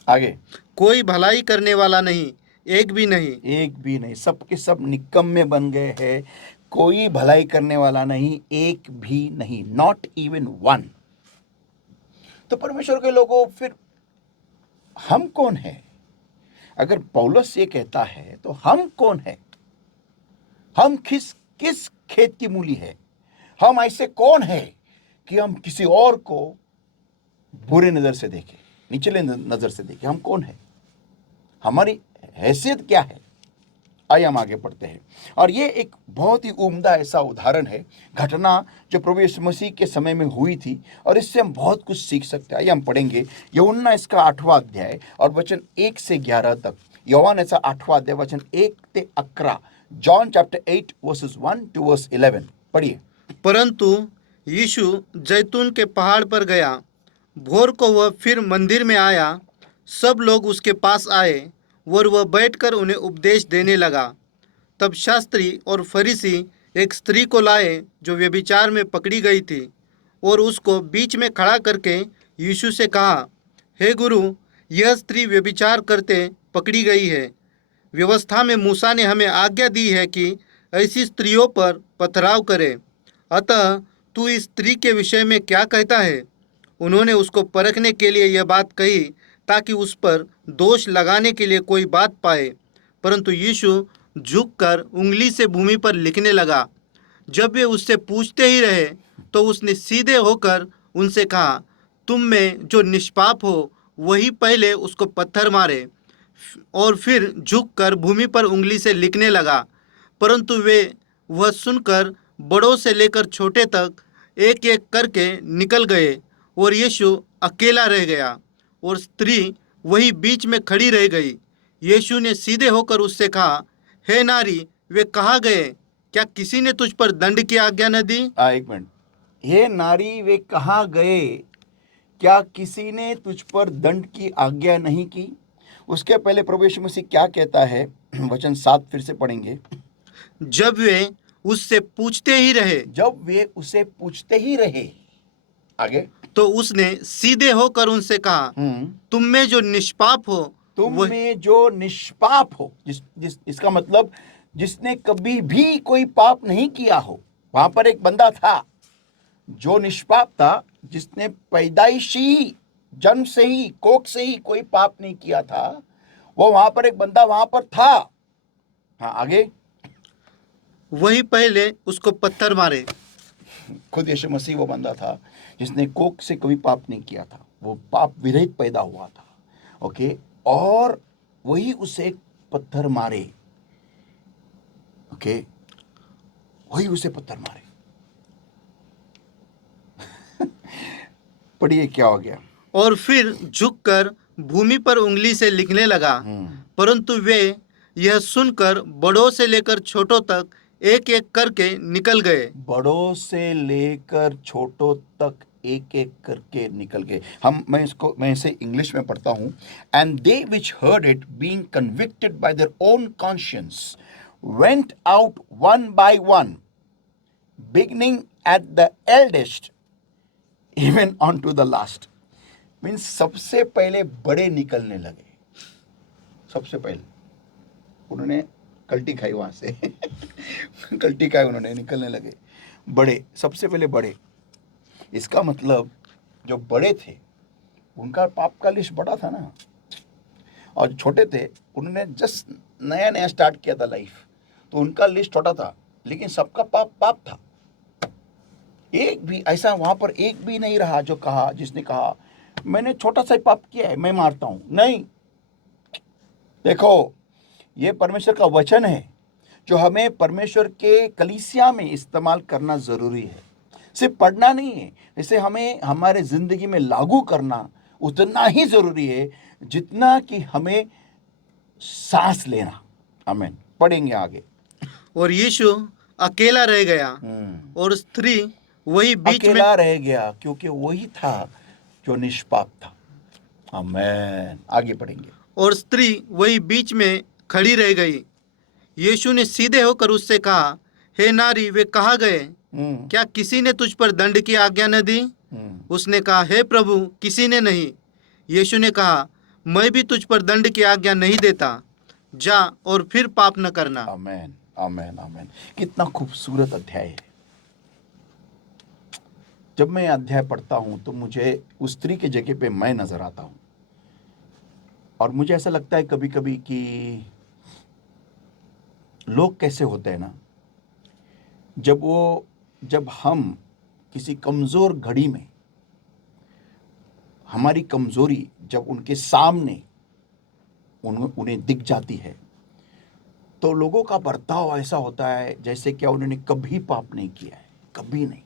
आगे, कोई भलाई करने वाला नहीं, एक भी नहीं। एक भी नहीं, सबके सब निकम्मे बन गए हैं, कोई भलाई करने वाला नहीं, एक भी नहीं, नॉट इवन वन। तो परमेश्वर के लोगों, फिर हम कौन है? अगर पौलुस ये कहता है तो हम कौन है? हम किस किस खेत की मूली है? हम ऐसे कौन है कि हम किसी और को बुरे नजर से देखें, निचले नजर से देखें? हम कौन है? हमारी हैसियत क्या है? आइए हम आगे पढ़ते हैं। और ये एक बहुत ही उम्दा ऐसा उदाहरण है, घटना जो प्रभु यीशु मसीह के समय में हुई थी, और इससे हम बहुत कुछ सीख सकते हैं। आइए हम पढ़ेंगे यूहन्ना इसका 8वां अध्याय और वचन 1 से 11 तक। यूहन्ना इसका 8वां अध्याय वचन 1 से 11। John chapter 8 verses 1 to verse 11। पढ़िए। परंतु यीशु जैतून के पहाड़ पर गया। भोर को वह फिर मंदिर में आया। सब लोग उसके पास आए और वह बैठकर उन्हें उपदेश देने लगा। तब शास्त्री और फरीसी एक स्त्री को लाए जो व्यभिचार में पकड़ी गई थी, और उसको बीच में खड़ा करके यीशु से कहा, हे गुरु, यह स्त्री व्यभिचार करते पकड़ी गई है। व्यवस्था में मूसा ने हमें आज्ञा दी है कि ऐसी स्त्रियों पर पथराव करें। अतः तू इस स्त्री के विषय में क्या कहता है? उन्होंने उसको परखने के लिए यह बात कही ताकि उस पर दोष लगाने के लिए कोई बात पाए। परंतु यीशु झुककर उंगली से भूमि पर लिखने लगा। जब वे उससे पूछते ही रहे तो उसने सीधे होकर उनसे कहा, तुम में जो निष्पाप हो वही पहले उसको पत्थर मारे। और फिर झुककर भूमि पर उंगली से लिखने लगा। परंतु वे वह सुनकर बड़ों से लेकर छोटे तक एक एक करके निकल गए और यीशु अकेला रह गया और स्त्री वही बीच में खड़ी रह गई। यीशु ने सीधे होकर उससे कहा, हे नारी, वे कहाँ गए? क्या किसी ने तुझ पर दंड की आज्ञा न दी? एक मिनट। हे नारी, वे कहाँ गए? क्या किसी ने तुझ पर दंड की आज्ञा नहीं की? उसके पहले प्रभु यीशु मसीह क्या कहता है? वचन 7 फिर से पढ़ेंगे। जब वे उससे पूछते ही रहे जब वे उसे पूछते ही रहे, आगे, तो उसने सीधे होकर उनसे कहा, तुम में जो निष्पाप हो तुम वह में जो निष्पाप हो, इसका मतलब जिसने कभी भी कोई पाप नहीं किया हो। वहां पर एक बंदा था जो निष्पाप था, जिसने पैदाइशी जन्म से ही, कोख से ही कोई पाप नहीं किया था। वो वहां पर एक बंदा वहां पर था। हाँ, आगे। वही पहले उसको पत्थर मारे। खुद यीशु मसीह वो बंदा था जिसने कोख से कभी पाप नहीं किया था। वो पाप विरहित पैदा हुआ था। ओके, और वही उसे पत्थर मारे। ओके, वही उसे पत्थर मारे। पढ़िए क्या हो गया। और फिर झुककर भूमि पर उंगली से लिखने लगा। परंतु वे यह सुनकर बड़ों से लेकर छोटों तक एक एक करके निकल गए। बड़ों से लेकर छोटों तक एक एक करके निकल गए। मैं इसे इंग्लिश में पढ़ता हूँ। And they which heard it being convicted by their own conscience went out one by one, beginning at the eldest even on to the last. Means सबसे पहले बड़े निकलने लगे। सबसे पहले उन्होंने कल्टी खाई वहां से कल्टी खाई, उन्होंने निकलने लगे बड़े। सबसे पहले बड़े, इसका मतलब जो बड़े थे उनका पाप का लिस्ट बड़ा था ना, और जो छोटे थे उन्होंने जस्ट नया नया स्टार्ट किया था लाइफ, तो उनका लिस्ट छोटा था, लेकिन सबका पाप पाप था। एक भी ऐसा वहां पर एक भी नहीं रहा जो कहा, जिसने कहा मैंने छोटा सा पाप किया है, मैं मारता हूं। नहीं, देखो, ये परमेश्वर का वचन है जो हमें परमेश्वर के कलीसिया में इस्तेमाल करना जरूरी है। सिर्फ पढ़ना नहीं है, इसे हमें हमारे जिंदगी में लागू करना उतना ही जरूरी है जितना कि हमें सांस लेना। आमीन। पढ़ेंगे आगे। और यीशु अकेला रह गया और स्त्री वही बीच में अकेला रह गया क्योंकि वही था जो निष्पाप था। आमीन। आगे पढ़ेंगे। और स्त्री वही बीच में खड़ी रह गई। यीशु ने सीधे होकर उससे कहा, हे नारी, वे कहाँ गए? क्या किसी ने तुझ पर दंड की आज्ञा न दी? उसने कहा, हे प्रभु, किसी ने नहीं। यीशु ने कहा, मैं भी तुझ पर दंड की आज्ञा नहीं देता। जा और फिर पाप न करना। आमीन, आमीन, आमीन। कितना खूबसूरत अध्याय है। जब मैं अध्याय पढ़ता हूं तो मुझे उस स्त्री के जगह पे मैं नजर आता हूं, और मुझे ऐसा लगता है कभी कभी कि लोग कैसे होते हैं ना, जब हम किसी कमजोर घड़ी में, हमारी कमजोरी जब उनके सामने उन्हें दिख जाती है, तो लोगों का बर्ताव ऐसा होता है जैसे क्या उन्होंने कभी पाप नहीं किया है, कभी नहीं।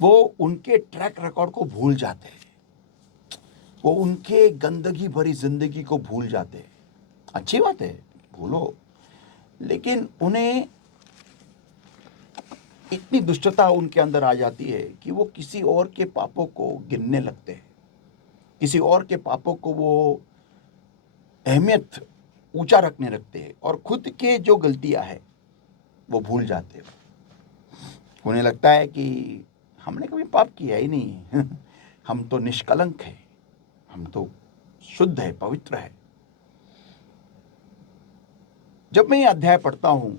वो उनके ट्रैक रिकॉर्ड को भूल जाते हैं, वो उनके गंदगी भरी जिंदगी को भूल जाते हैं। अच्छी बात है, भूलो, लेकिन उन्हें इतनी दुष्टता उनके अंदर आ जाती है कि वो किसी और के पापों को गिनने लगते हैं, किसी और के पापों को वो अहमियत ऊंचा रखने लगते हैं, और खुद के जो गलतियां हैं वो भूल जाते हैं। उन्हें लगता है कि हमने कभी पाप किया ही नहीं हम तो निष्कलंक हैं, हम तो शुद्ध है, पवित्र है। जब मैं ये अध्याय पढ़ता हूं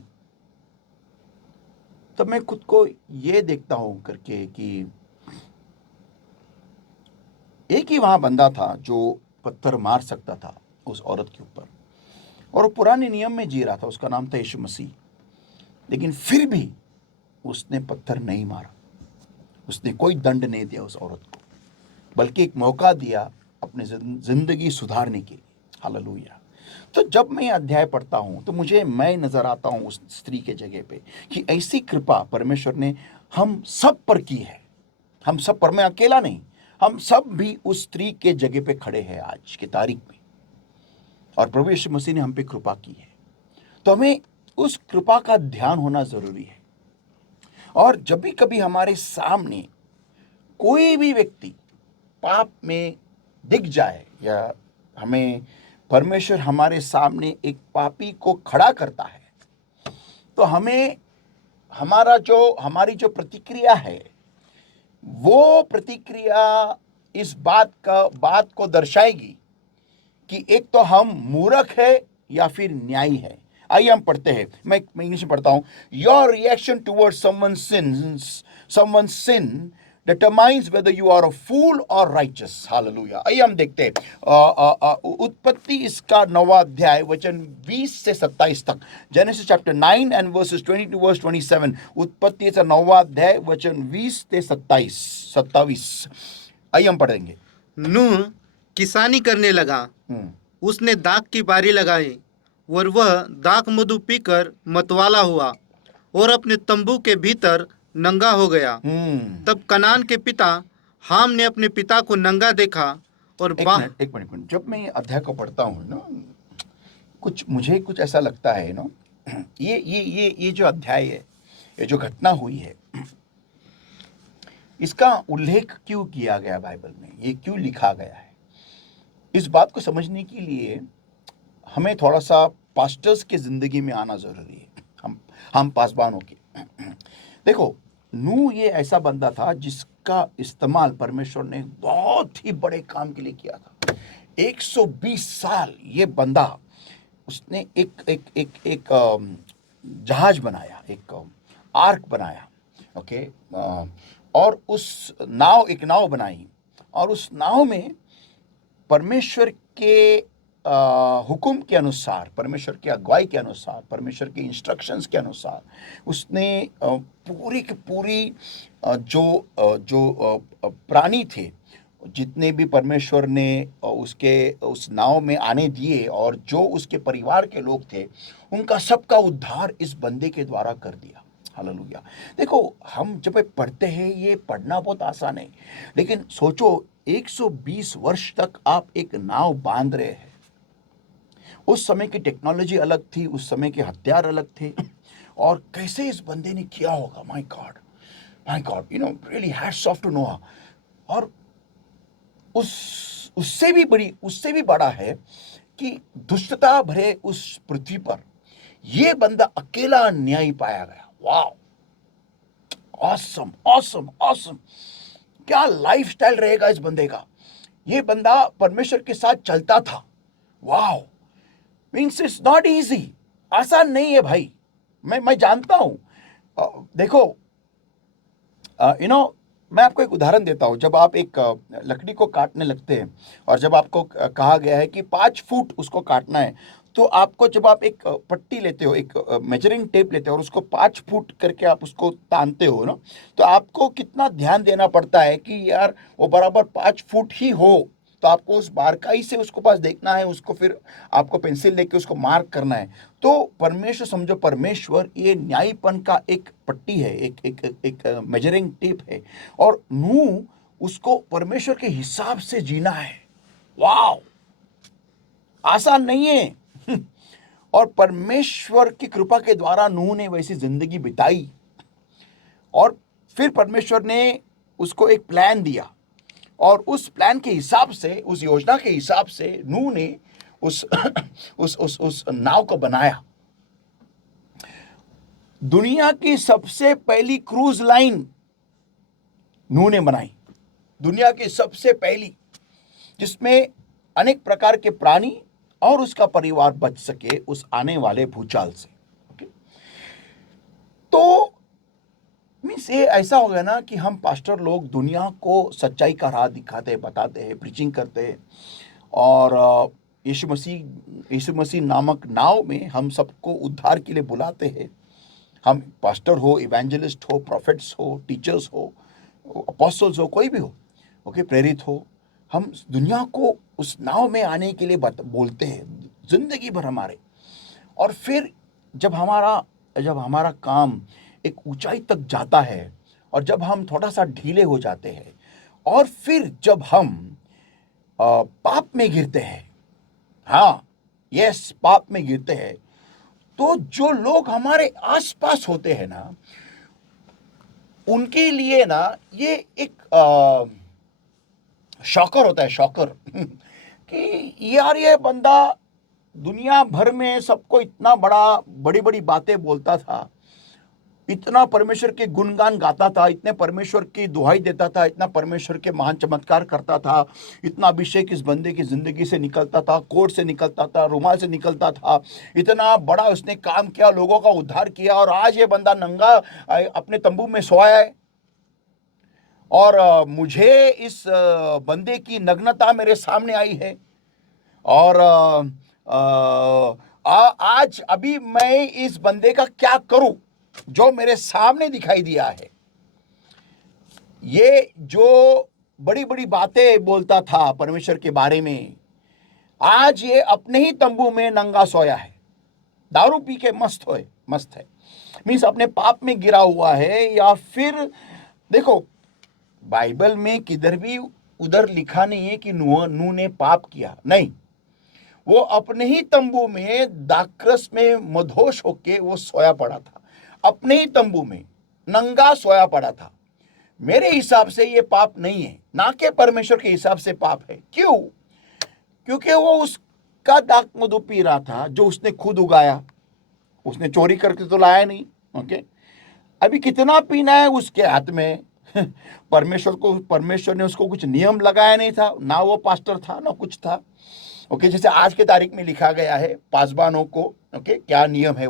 तब मैं खुद को ये देखता हूं करके कि एक ही वहां बंदा था जो पत्थर मार सकता था उस औरत के ऊपर, और वो पुराने नियम में जी रहा था। उसका नाम था यीशु मसीह। लेकिन फिर भी उसने पत्थर नहीं मारा, उसने कोई दंड नहीं दिया उस औरत को, बल्कि एक मौका दिया अपनी जिंदगी सुधारने के लिए। हालेलुया। तो जब मैं अध्याय पढ़ता हूं तो मैं नजर आता हूं उस स्त्री के जगह पे कि ऐसी कृपा परमेश्वर ने हम सब पर की है। हम सब पर, मैं अकेला नहीं, हम सब भी उस स्त्री के जगह पे खड़े हैं आज की तारीख में, और प्रभु यीशु मसीह ने हम पे कृपा की है। तो हमें उस कृपा का ध्यान होना जरूरी है। और जब भी कभी हमारे सामने कोई भी व्यक्ति पाप में दिख जाए, या हमें परमेश्वर हमारे सामने एक पापी को खड़ा करता है, तो हमारी जो प्रतिक्रिया है, वो प्रतिक्रिया इस बात को दर्शाएगी कि एक तो हम मूर्ख है या फिर न्यायी है। आइए हम पढ़ते हैं। मैं इंग्लिश में पढ़ता हूं। Your reaction towards someone sin determines whether you are a fool or righteous. Hallelujah. आइए हम देखते हैं उत्पत्ति इसका 9वां अध्याय वचन 20 से 27 तक। Genesis chapter 9 and verses 22 to verse 27। उत्पत्ति इसका 9वां अध्याय वचन 20 से 27। आइए हम पढ़ेंगे। नूह किसानी करने लगा। उसने दाख की बारी लगाई और वह दाख मधु पीकर मतवाला हुआ और अपने तंबू के भीतर नंगा हो गया। तब कनान के पिता हाम ने अपने पिता को नंगा देखा और एक मिनट। जब मैं अध्याय को पढ़ता हूँ ना, मुझे कुछ ऐसा लगता है ना, ये जो अध्याय है, ये जो घटना हुई है, इसका उल्लेख क्यों किया गया बाइबल में, ये क्यों लिखा गया है, इस बात को समझने के लिए हमें थोड़ा सा पास्टर्स के जिंदगी में आना जरूरी है। हम पासबानों के देखो, नूह ये ऐसा बंदा था जिसका इस्तेमाल परमेश्वर ने बहुत ही बड़े काम के लिए किया था। 120 साल ये बंदा, उसने एक जहाज बनाया, एक आर्क बनाया, ओके, और उस एक नाव बनाई, और उस नाव में परमेश्वर के हुक्म के अनुसार, परमेश्वर की अगुवाई के अनुसार, परमेश्वर के इंस्ट्रक्शंस के अनुसार उसने पूरी की पूरी जो प्राणी थे, जितने भी परमेश्वर ने उस नाव में आने दिए, और जो उसके परिवार के लोग थे, उनका सबका उद्धार इस बंदे के द्वारा कर दिया। हालेलुया। देखो, हम जब पढ़ते हैं, ये पढ़ना बहुत आसान है, लेकिन सोचो 120 वर्ष तक आप एक नाव बांध रहे हैं। उस समय की टेक्नोलॉजी अलग थी, उस समय के हथियार अलग थे, और कैसे इस बंदे ने किया होगा। My God, really hats off to Noah. और उससे भी बड़ा है कि दुष्टता भरे उस पृथ्वी पर यह बंदा अकेला न्यायी पाया गया। Wow, awesome. क्या लाइफस्टाइल रहेगा इस बंदे का। ये बंदा परमेश्वर के साथ चलता था। Wow, means it's not easy, आसान नहीं है भाई। मैं जानता हूं। देखो, मैं आपको एक उदाहरण देता हूं। जब आप एक लकड़ी को काटने लगते हैं, और जब आपको कहा गया है कि 5 फुट उसको काटना है, तो आपको, जब आप एक पट्टी लेते हो, एक मेजरिंग टेप लेते हो, और उसको 5 फुट करके आप उसको तानते हो ना, तो आपको कितना ध्यान देना पड़ता है कि यार वो बराबर 5 फुट ही हो। तो आपको उस बारकाई से उसको पास देखना है, उसको फिर आपको पेंसिल लेके उसको मार्क करना है। तो परमेश्वर, समझो, परमेश्वर ये न्यायीपन का एक पट्टी है, एक मेजरिंग टेप है, और नूह उसको परमेश्वर के हिसाब से जीना है। वाह, आसान नहीं है। और परमेश्वर की कृपा के द्वारा नूह ने वैसी जिंदगी बिताई, और फिर परमेश्वर ने उसको एक प्लान दिया, और उस प्लान के हिसाब से, उस योजना के हिसाब से नूह ने उस उस नाव को बनाया। दुनिया की सबसे पहली क्रूज लाइन नूह ने बनाई, दुनिया की सबसे पहली, जिसमें अनेक प्रकार के प्राणी और उसका परिवार बच सके उस आने वाले भूचाल से। ओके, तो मीन्स ये ऐसा हो गया ना कि हम पास्टर लोग दुनिया को सच्चाई का राह दिखाते हैं, बताते हैं, प्रीचिंग करते हैं, और यीशु मसीह नामक नाव में हम सबको उद्धार के लिए बुलाते हैं। हम पास्टर हो, इवेंजलिस्ट हो, प्रॉफिट्स हो, टीचर्स हो, अपोस्टल्स हो, कोई भी हो, ओके, प्रेरित हो, हम दुनिया को उस नाव में आने के लिए बोलते हैं जिंदगी भर हमारे। और फिर जब हमारा काम एक ऊंचाई तक जाता है और जब हम थोड़ा सा ढीले हो जाते हैं और फिर जब हम पाप में गिरते हैं, हाँ, यस, पाप में गिरते हैं, तो जो लोग हमारे आसपास होते हैं ना, उनके लिए ना ये एक शॉकर होता है, शॉकर कि यार ये बंदा दुनिया भर में सबको इतना बड़ी बड़ी बातें बोलता था, इतना परमेश्वर के गुणगान गाता था, इतने परमेश्वर की दुहाई देता था, इतना परमेश्वर के महान चमत्कार करता था, इतना अभिषेक इस बंदे की जिंदगी से निकलता था, कोट से निकलता था, रुमाल से निकलता था, इतना बड़ा उसने काम किया, लोगों का उद्धार किया, और आज ये बंदा नंगा अपने तंबू में सोया है। और मुझे इस बंदे की नग्नता मेरे सामने आई है, और आज अभी मैं इस बंदे का क्या करूं जो मेरे सामने दिखाई दिया है। ये जो बड़ी बड़ी बातें बोलता था परमेश्वर के बारे में, आज ये अपने ही तंबू में नंगा सोया है, दारू पी के मस्त है, मीन्स अपने पाप में गिरा हुआ है। या फिर देखो, बाइबल में किधर भी उधर लिखा नहीं है कि नूह ने पाप किया, नहीं, वो अपने ही तंबू में दाखरस में मदहोश होके वो सोया पड़ा था, अपने ही तंबू में नंगा सोया पड़ा था। मेरे हिसाब से ये पाप नहीं है, ना कि परमेश्वर के हिसाब से पाप है। क्यों? क्योंकि वो उसका दाख मधु पी रहा था जो उसने खुद उगाया, उसने चोरी करके तो लाया नहीं। ओके, अभी कितना पीना है उसके हाथ में। परमेश्वर ने उसको कुछ नियम लगाया नहीं था, ना वो पास्टर था ना कुछ था। ओके, जैसे आज के तारीख में लिखा गया है पासबानों को, ओके, क्या नियम है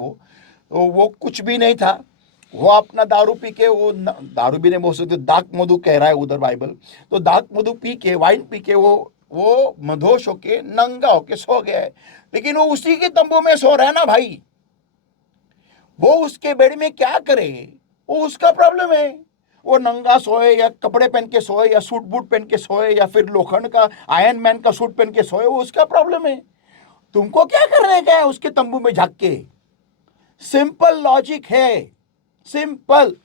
तो वो कुछ भी नहीं था। वो अपना दारू पी के, वो दारू भी नहीं बोल सकते, दाक मधु कह रहा है उधर बाइबल, तो दाक मधु पी के, वाइन पी के वो मधोश होके नंगा होके सो गया है। लेकिन वो उसी के तंबू में सो रहा है ना भाई, वो उसके बेड में क्या करे, वो उसका प्रॉब्लम है। वो नंगा सोए या कपड़े पहन के सोए या सूट बूट पहन के सोए या फिर लोखंड का आयरन मैन का सूट पहन के सोए, वो उसका प्रॉब्लम है। तुमको क्या करने का है उसके तंबू में झांक के? सिंपल लॉजिक है, सिंपल।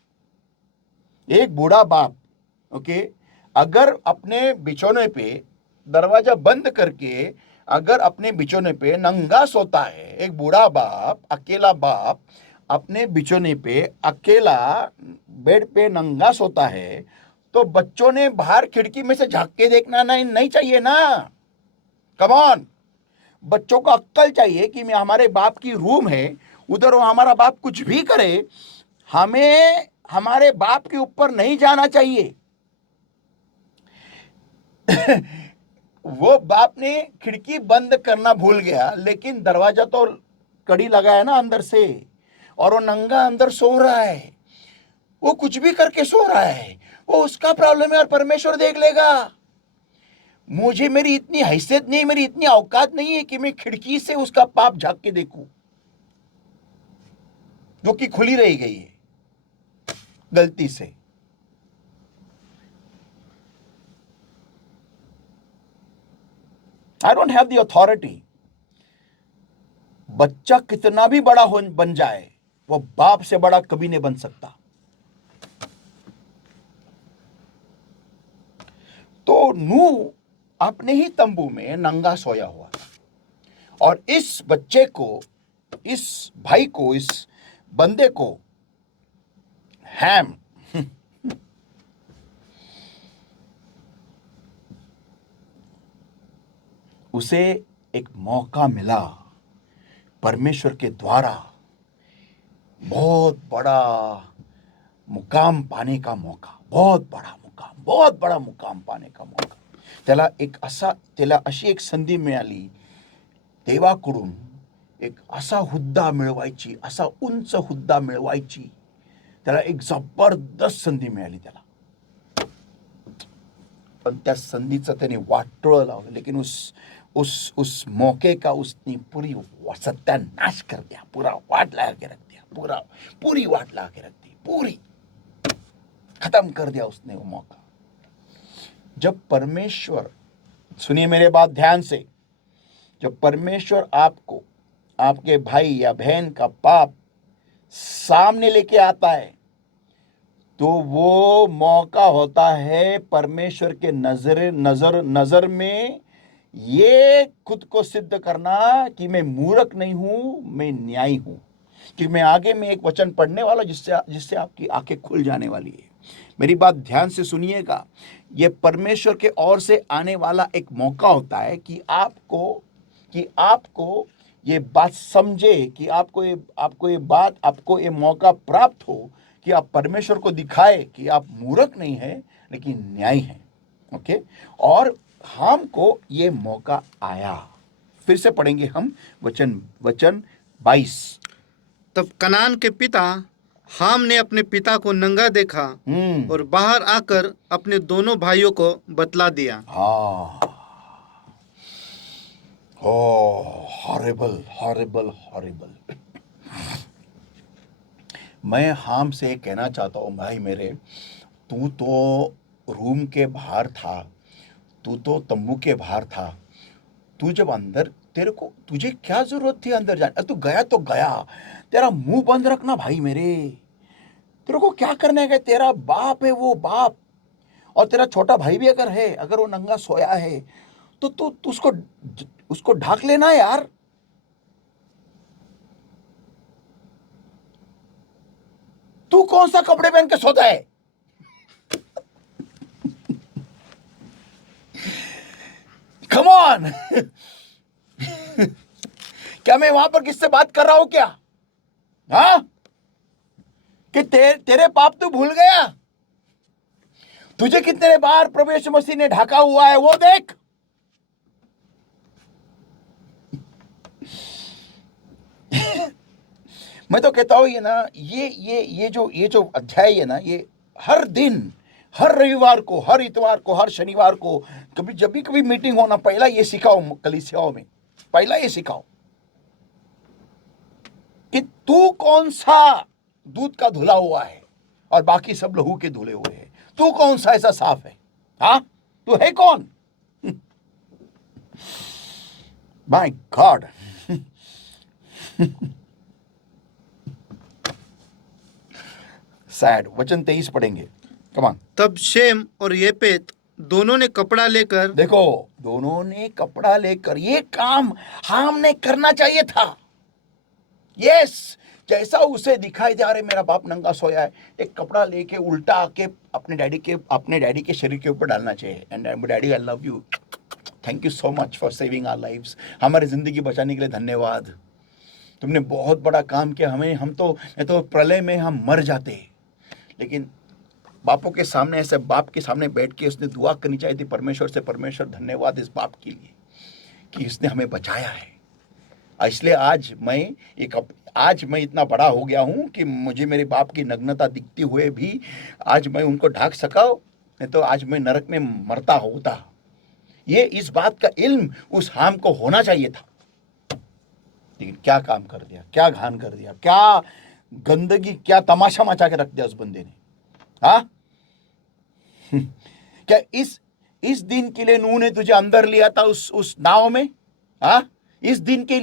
एक बूढ़ा बाप, ओके, अगर अपने बिछौने पे दरवाजा बंद करके अगर अपने बिछौने पे नंगा सोता है, एक बूढ़ा बाप, अकेला बाप अपने बिछौने पे अकेला बेड पे नंगा सोता है, तो बच्चों ने बाहर खिड़की में से झांक के देखना नहीं चाहिए ना। कम ऑन, बच्चों को अक्ल चाहिए कि मैं, हमारे बाप की रूम है, उधर वो हमारा बाप कुछ भी करे, हमें हमारे बाप के ऊपर नहीं जाना चाहिए। वो बाप ने खिड़की बंद करना भूल गया, लेकिन दरवाजा तो कड़ी लगाया ना अंदर से, और वो नंगा अंदर सो रहा है, वो कुछ भी करके सो रहा है, वो उसका प्रॉब्लम है और परमेश्वर देख लेगा। मुझे, मेरी इतनी हैसियत नहीं, मेरी इतनी औकात नहीं है कि मैं खिड़की से उसका पाप झांक के देखूं, जो कि खुली रही गई है गलती से। I don't have the authority. बच्चा कितना भी बड़ा बन जाए, वो बाप से बड़ा कभी नहीं बन सकता। तो नूह अपने ही तंबू में नंगा सोया हुआ था, और इस बच्चे को, इस भाई को, इस बंदे को, हैम, उसे एक मौका मिला परमेश्वर के द्वारा, बहुत बड़ा मुकाम पाने का मौका, बहुत बड़ा मुकाम पाने का मौका। त्याला अशी एक संधी मिळाली देवाकडून, एक असा हुद्दा मिळवायची, असा उंच हुद्दा मिळवायची, त्याला एक जबरदस्त संधी मिळाली त्याला. पण त्या संधीचं त्याने वाटोळं लावलं. लेकिन उस मौके का उसने पूरी सत्यानाश कर दिया, पूरा वाट लगा के रख दिया, पूरी वाट लगा के रख दी, पूरी खत्म कर दिया उसने वो मौका. जब परमेश्वर, सुनिए मेरे बात ध्यान से, जब परमेश्वर आपको आपके भाई या बहन का पाप सामने लेके आता है, तो वो मौका होता है परमेश्वर के नजर में ये खुद को सिद्ध करना कि मैं मूर्ख नहीं हूं, मैं न्यायी हूं. कि मैं आगे में एक वचन पढ़ने वाला जिससे आपकी आंखें खुल जाने वाली है. मेरी बात ध्यान से सुनिएगा. ये परमेश्वर के ओर से आने वाला एक मौका होता है कि आपको ये बात समझे, कि आपको ये मौका प्राप्त हो कि आप परमेश्वर को दिखाए कि आप मूर्ख नहीं हैं लेकिन न्यायी हैं. ओके, और हमको ये मौका आया. फिर से पढ़ेंगे हम वचन 22. तब कनान के पिता हाम ने अपने पिता को नंगा देखा और बाहर आकर अपने दोनों भाइयों को बतला दिया. हाँ, हॉरिबल हॉरिबल हॉरिबल. मैं हाम से कहना चाहता हूँ, भाई मेरे, तू तो रूम के बाहर था, तू तो तंबू के बाहर था. तू जब अंदर, तुझे क्या जरूरत थी अंदर जाने? तू गया तो गया, तेरा मुंह बंद रखना भाई मेरे. तेरे को क्या करने का? तेरा बाप है वो बाप, और तेरा छोटा भाई भी अगर है, अगर वो नंगा सोया है तो तू उसको ढाक लेना यार. तू कौन सा कपड़े पहन के सोता है? Come on. क्या मैं वहां पर किससे बात कर रहा हूं क्या? हाँ, कि तेरे पाप तू भूल गया? तुझे कितने बार प्रभु यीशु मसीह ने ढाका हुआ है वो देख. मैं तो कहता हूं, ये ना, ये जो अध्याय है ना, ये हर दिन, हर रविवार को, हर इतवार को, हर शनिवार को, कभी मीटिंग हो ना, पहला ये सिखाओ कलीसियाओं में, पहला ये सिखाओ कि तू कौन सा दूध का धुला हुआ है और बाकी सब लहू के धुले हुए हैं. तू कौन सा ऐसा साफ है? हाँ, तू है कौन? My God. सैड. वचन 23 पढ़ेंगे. Come on. तब शेम और येपेत दोनों ने कपड़ा लेकर, देखो, दोनों ने कपड़ा लेकर, ये काम हमने करना चाहिए था. यस, जैसा उसे दिखाई दे रहे मेरा बाप नंगा सोया है, एक कपड़ा लेके उल्टा आके अपने डैडी के शरीर के ऊपर डालना चाहिए. And daddy, I love you, thank you so much for saving our lives. हमारी जिंदगी बचाने के लिए धन्यवाद. तुमने बहुत बड़ा काम किया. हम तो प्रलय में हम मर जाते. लेकिन बापों के सामने, ऐसे बाप के सामने बैठ के उसने दुआ करनी चाहिए थी परमेश्वर से, परमेश्वर धन्यवाद इस बाप के लिए कि इसने हमें बचाया है. इसलिए आज मैं इतना बड़ा हो गया हूं कि मुझे मेरे बाप की नग्नता दिखते हुए भी आज मैं उनको ढाक सका, नहीं तो आज मैं नरक में मरता होता. ये इस बात का इल्म उस हाम को होना चाहिए था. लेकिन क्या काम कर दिया, क्या घान कर दिया, क्या गंदगी, क्या तमाशा मचा के रख दिया उस बंदे ने. हाँ, क्या इस दिन के लिए नूह ने तुझे अंदर लिया था उस नाव में? हाँ, इस दिन के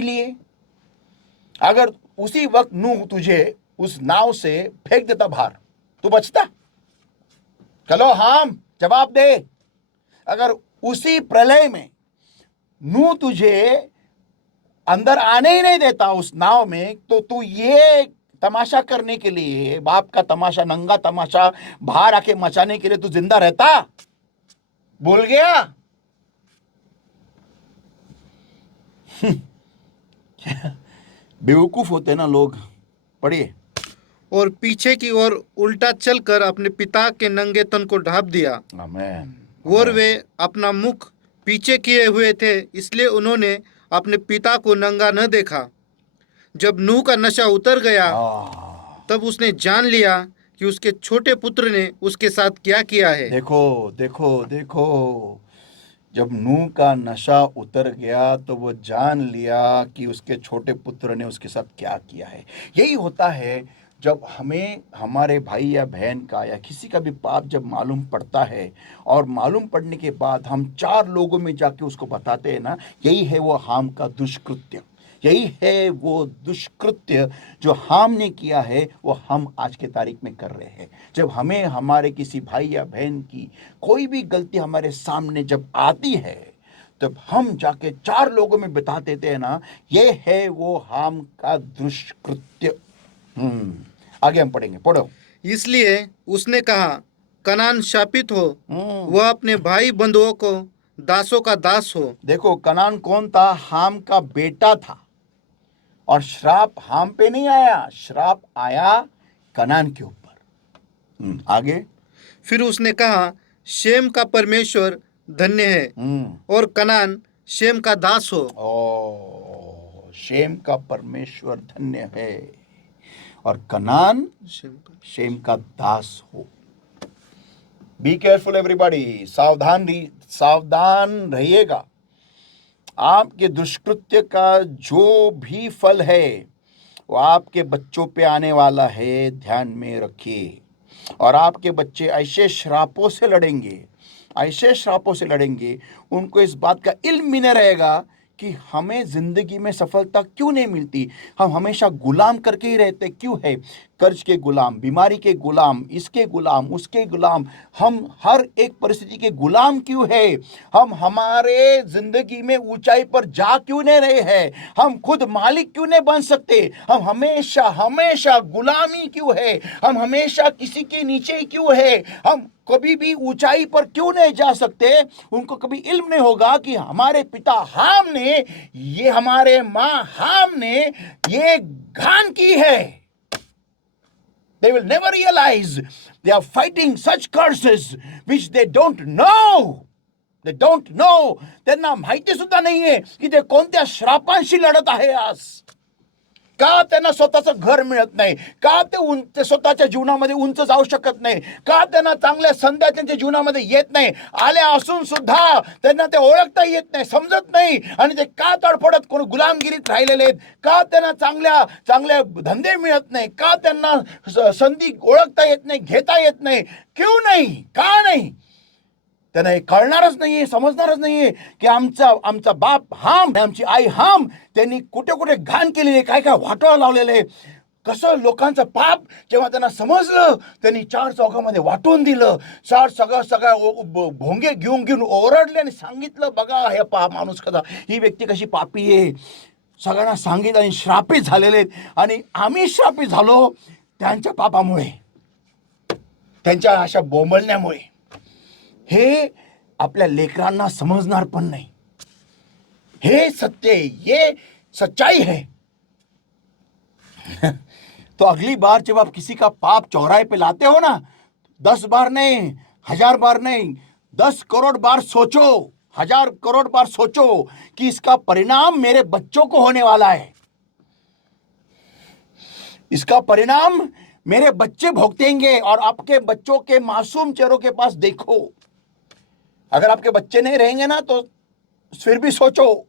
लिए अगर उसी वक्त नूह तुझे उस नाव से फेंक देता बाहर, तू बचता? चलो हाम, जवाब दे. अगर उसी प्रलय में नूह तुझे अंदर आने ही नहीं देता उस नाव में, तो तू ये तमाशा करने के लिए, बाप का तमाशा, नंगा तमाशा बाहर आके मचाने के लिए तू जिंदा रहता? भूल गया? बेवकूफ होते ना लोग. पढ़िए. और पीछे की ओर उल्टा चलकर अपने पिता के नंगे तन को ढांप दिया। आमेन। और वे अपना मुख पीछे किए हुए थे, इसलिए उन्होंने अपने पिता को नंगा न देखा। जब नूह का नशा उतर गया, तब उसने जान लिया कि उसके छोटे पुत्र ने उसके साथ क्या किया है। देखो देखो देखो, जब नूह का नशा उतर गया तो वो जान लिया कि उसके छोटे पुत्र ने उसके साथ क्या किया है। यही होता है जब हमें हमारे भाई या बहन का या किसी का भी पाप जब मालूम पड़ता है, और मालूम पड़ने के बाद हम 4 लोगों में जाके उसको बताते हैं ना, यही है वो हाम का दुष्कृत्य। यही है वो दुष्कृत्य जो हाम ने किया है, वो हम आज के तारीख में कर रहे हैं। जब हमें हमारे किसी भाई या बहन की कोई भी गलती हमारे सामने जब आती है, तब हम जाके 4 लोगों में बता देते हैं ना, ये है वो हाम का दुष्कृत्य। आगे हम पढ़ेंगे, पढ़ो। इसलिए उसने कहा, कनान शापित हो, हम्म, वह अपने भाई बंधुओं को दासों का दास हो। देखो कनान कौन था? हाम का बेटा था। और श्राप हाम पे नहीं आया, श्राप आया कनान के ऊपर। आगे। फिर उसने कहा, शेम का परमेश्वर धन्य है, और कनान शेम का दास हो। ओ, शेम का परमेश्वर धन्य है और कनान शेम का दास हो। बी केयरफुल एवरीबॉडी, सावधान रहिएगा। आपके दुष्कृत्य का जो भी फल है वो आपके बच्चों पे आने वाला है, ध्यान में रखिए। और आपके बच्चे ऐसे श्रापों से लड़ेंगे, ऐसे श्रापों से लड़ेंगे, उनको इस बात का इल्म भी नहीं रहेगा कि हमें जिंदगी में सफलता क्यों नहीं मिलती। हम हमेशा गुलाम करके ही रहते क्यों है? कर्ज के गुलाम, बीमारी के गुलाम, इसके गुलाम, उसके गुलाम, हम हर एक परिस्थिति के गुलाम क्यों है? हम हमारे जिंदगी में ऊंचाई पर जा क्यों नहीं रहे हैं? हम खुद मालिक क्यों नहीं बन सकते? हम हमेशा हमेशा गुलामी क्यों है? हम हमेशा किसी के नीचे क्यों है? हम कभी भी ऊंचाई पर क्यों नहीं जा सकते? उनको कभी इल्म नहीं होगा कि हमारे पिता हाम ने, ये हमारे मां हाम ने ये घान की है। They will never realize they are fighting such curses which they don't know. They don't know. त्यांना माहिती सुद्धा नाहीये की ते कोणत्या श्रापांशी लढत आहे आज. का त्यांना स्वतःचं घर मिळत नाही? का ते स्वतःच्या जीवनामध्ये उंच जाऊ शकत नाही? का त्यांना चांगल्या संध्या त्यांच्या जीवनामध्ये येत नाही? आल्या असून सुद्धा त्यांना ते ओळखता येत नाही, समजत नाही, आणि ते का तडफडत कोण गुलामगिरीत राहिलेले आहेत? का त्यांना चांगल्या धंदे मिळत नाही? का त्यांना संधी ओळखता येत नाही, घेता येत नाही? क्यों नाही? का नाही? त्यांना हे कळणारच नाहीये, समजणारच नाहीये की आमचा बाप हाम, आमची आई हाम, त्यांनी कुठे कुठे घाण केलेली, काय काय वाटोळं लावलेले. कसं लोकांचं पाप जेव्हा त्यांना समजलं, त्यांनी 4 चौघामध्ये वाटून दिलं. सगळ्या भोंगे घेऊन ओरडले आणि सांगितलं, बघा हे पाप माणूस कसा, ही व्यक्ती कशी पापी आहे. सगळ्यांना सांगितलं आणि श्रापित झालेले आहेत. आणि आम्ही श्रापित झालो त्यांच्या पापामुळे, त्यांच्या अशा बोंबलण्यामुळे. हे आपल्या लेकरांना समजणार पण नाही. हे सत्य, ये सच्चाई है. तो अगली बार जब आप किसी का पाप चौराहे पे लाते हो ना, 10 बार नहीं, 1000 बार नहीं, 10 करोड़ बार सोचो, 1000 करोड़ बार सोचो कि इसका परिणाम मेरे बच्चों को होने वाला है. इसका परिणाम मेरे बच्चे भुगतेंगे. और आपके बच्चों के मासूम चेहरों के पास देखो. अगर आपके बच्चे नहीं रहेंगे ना, तो फिर भी सोचो.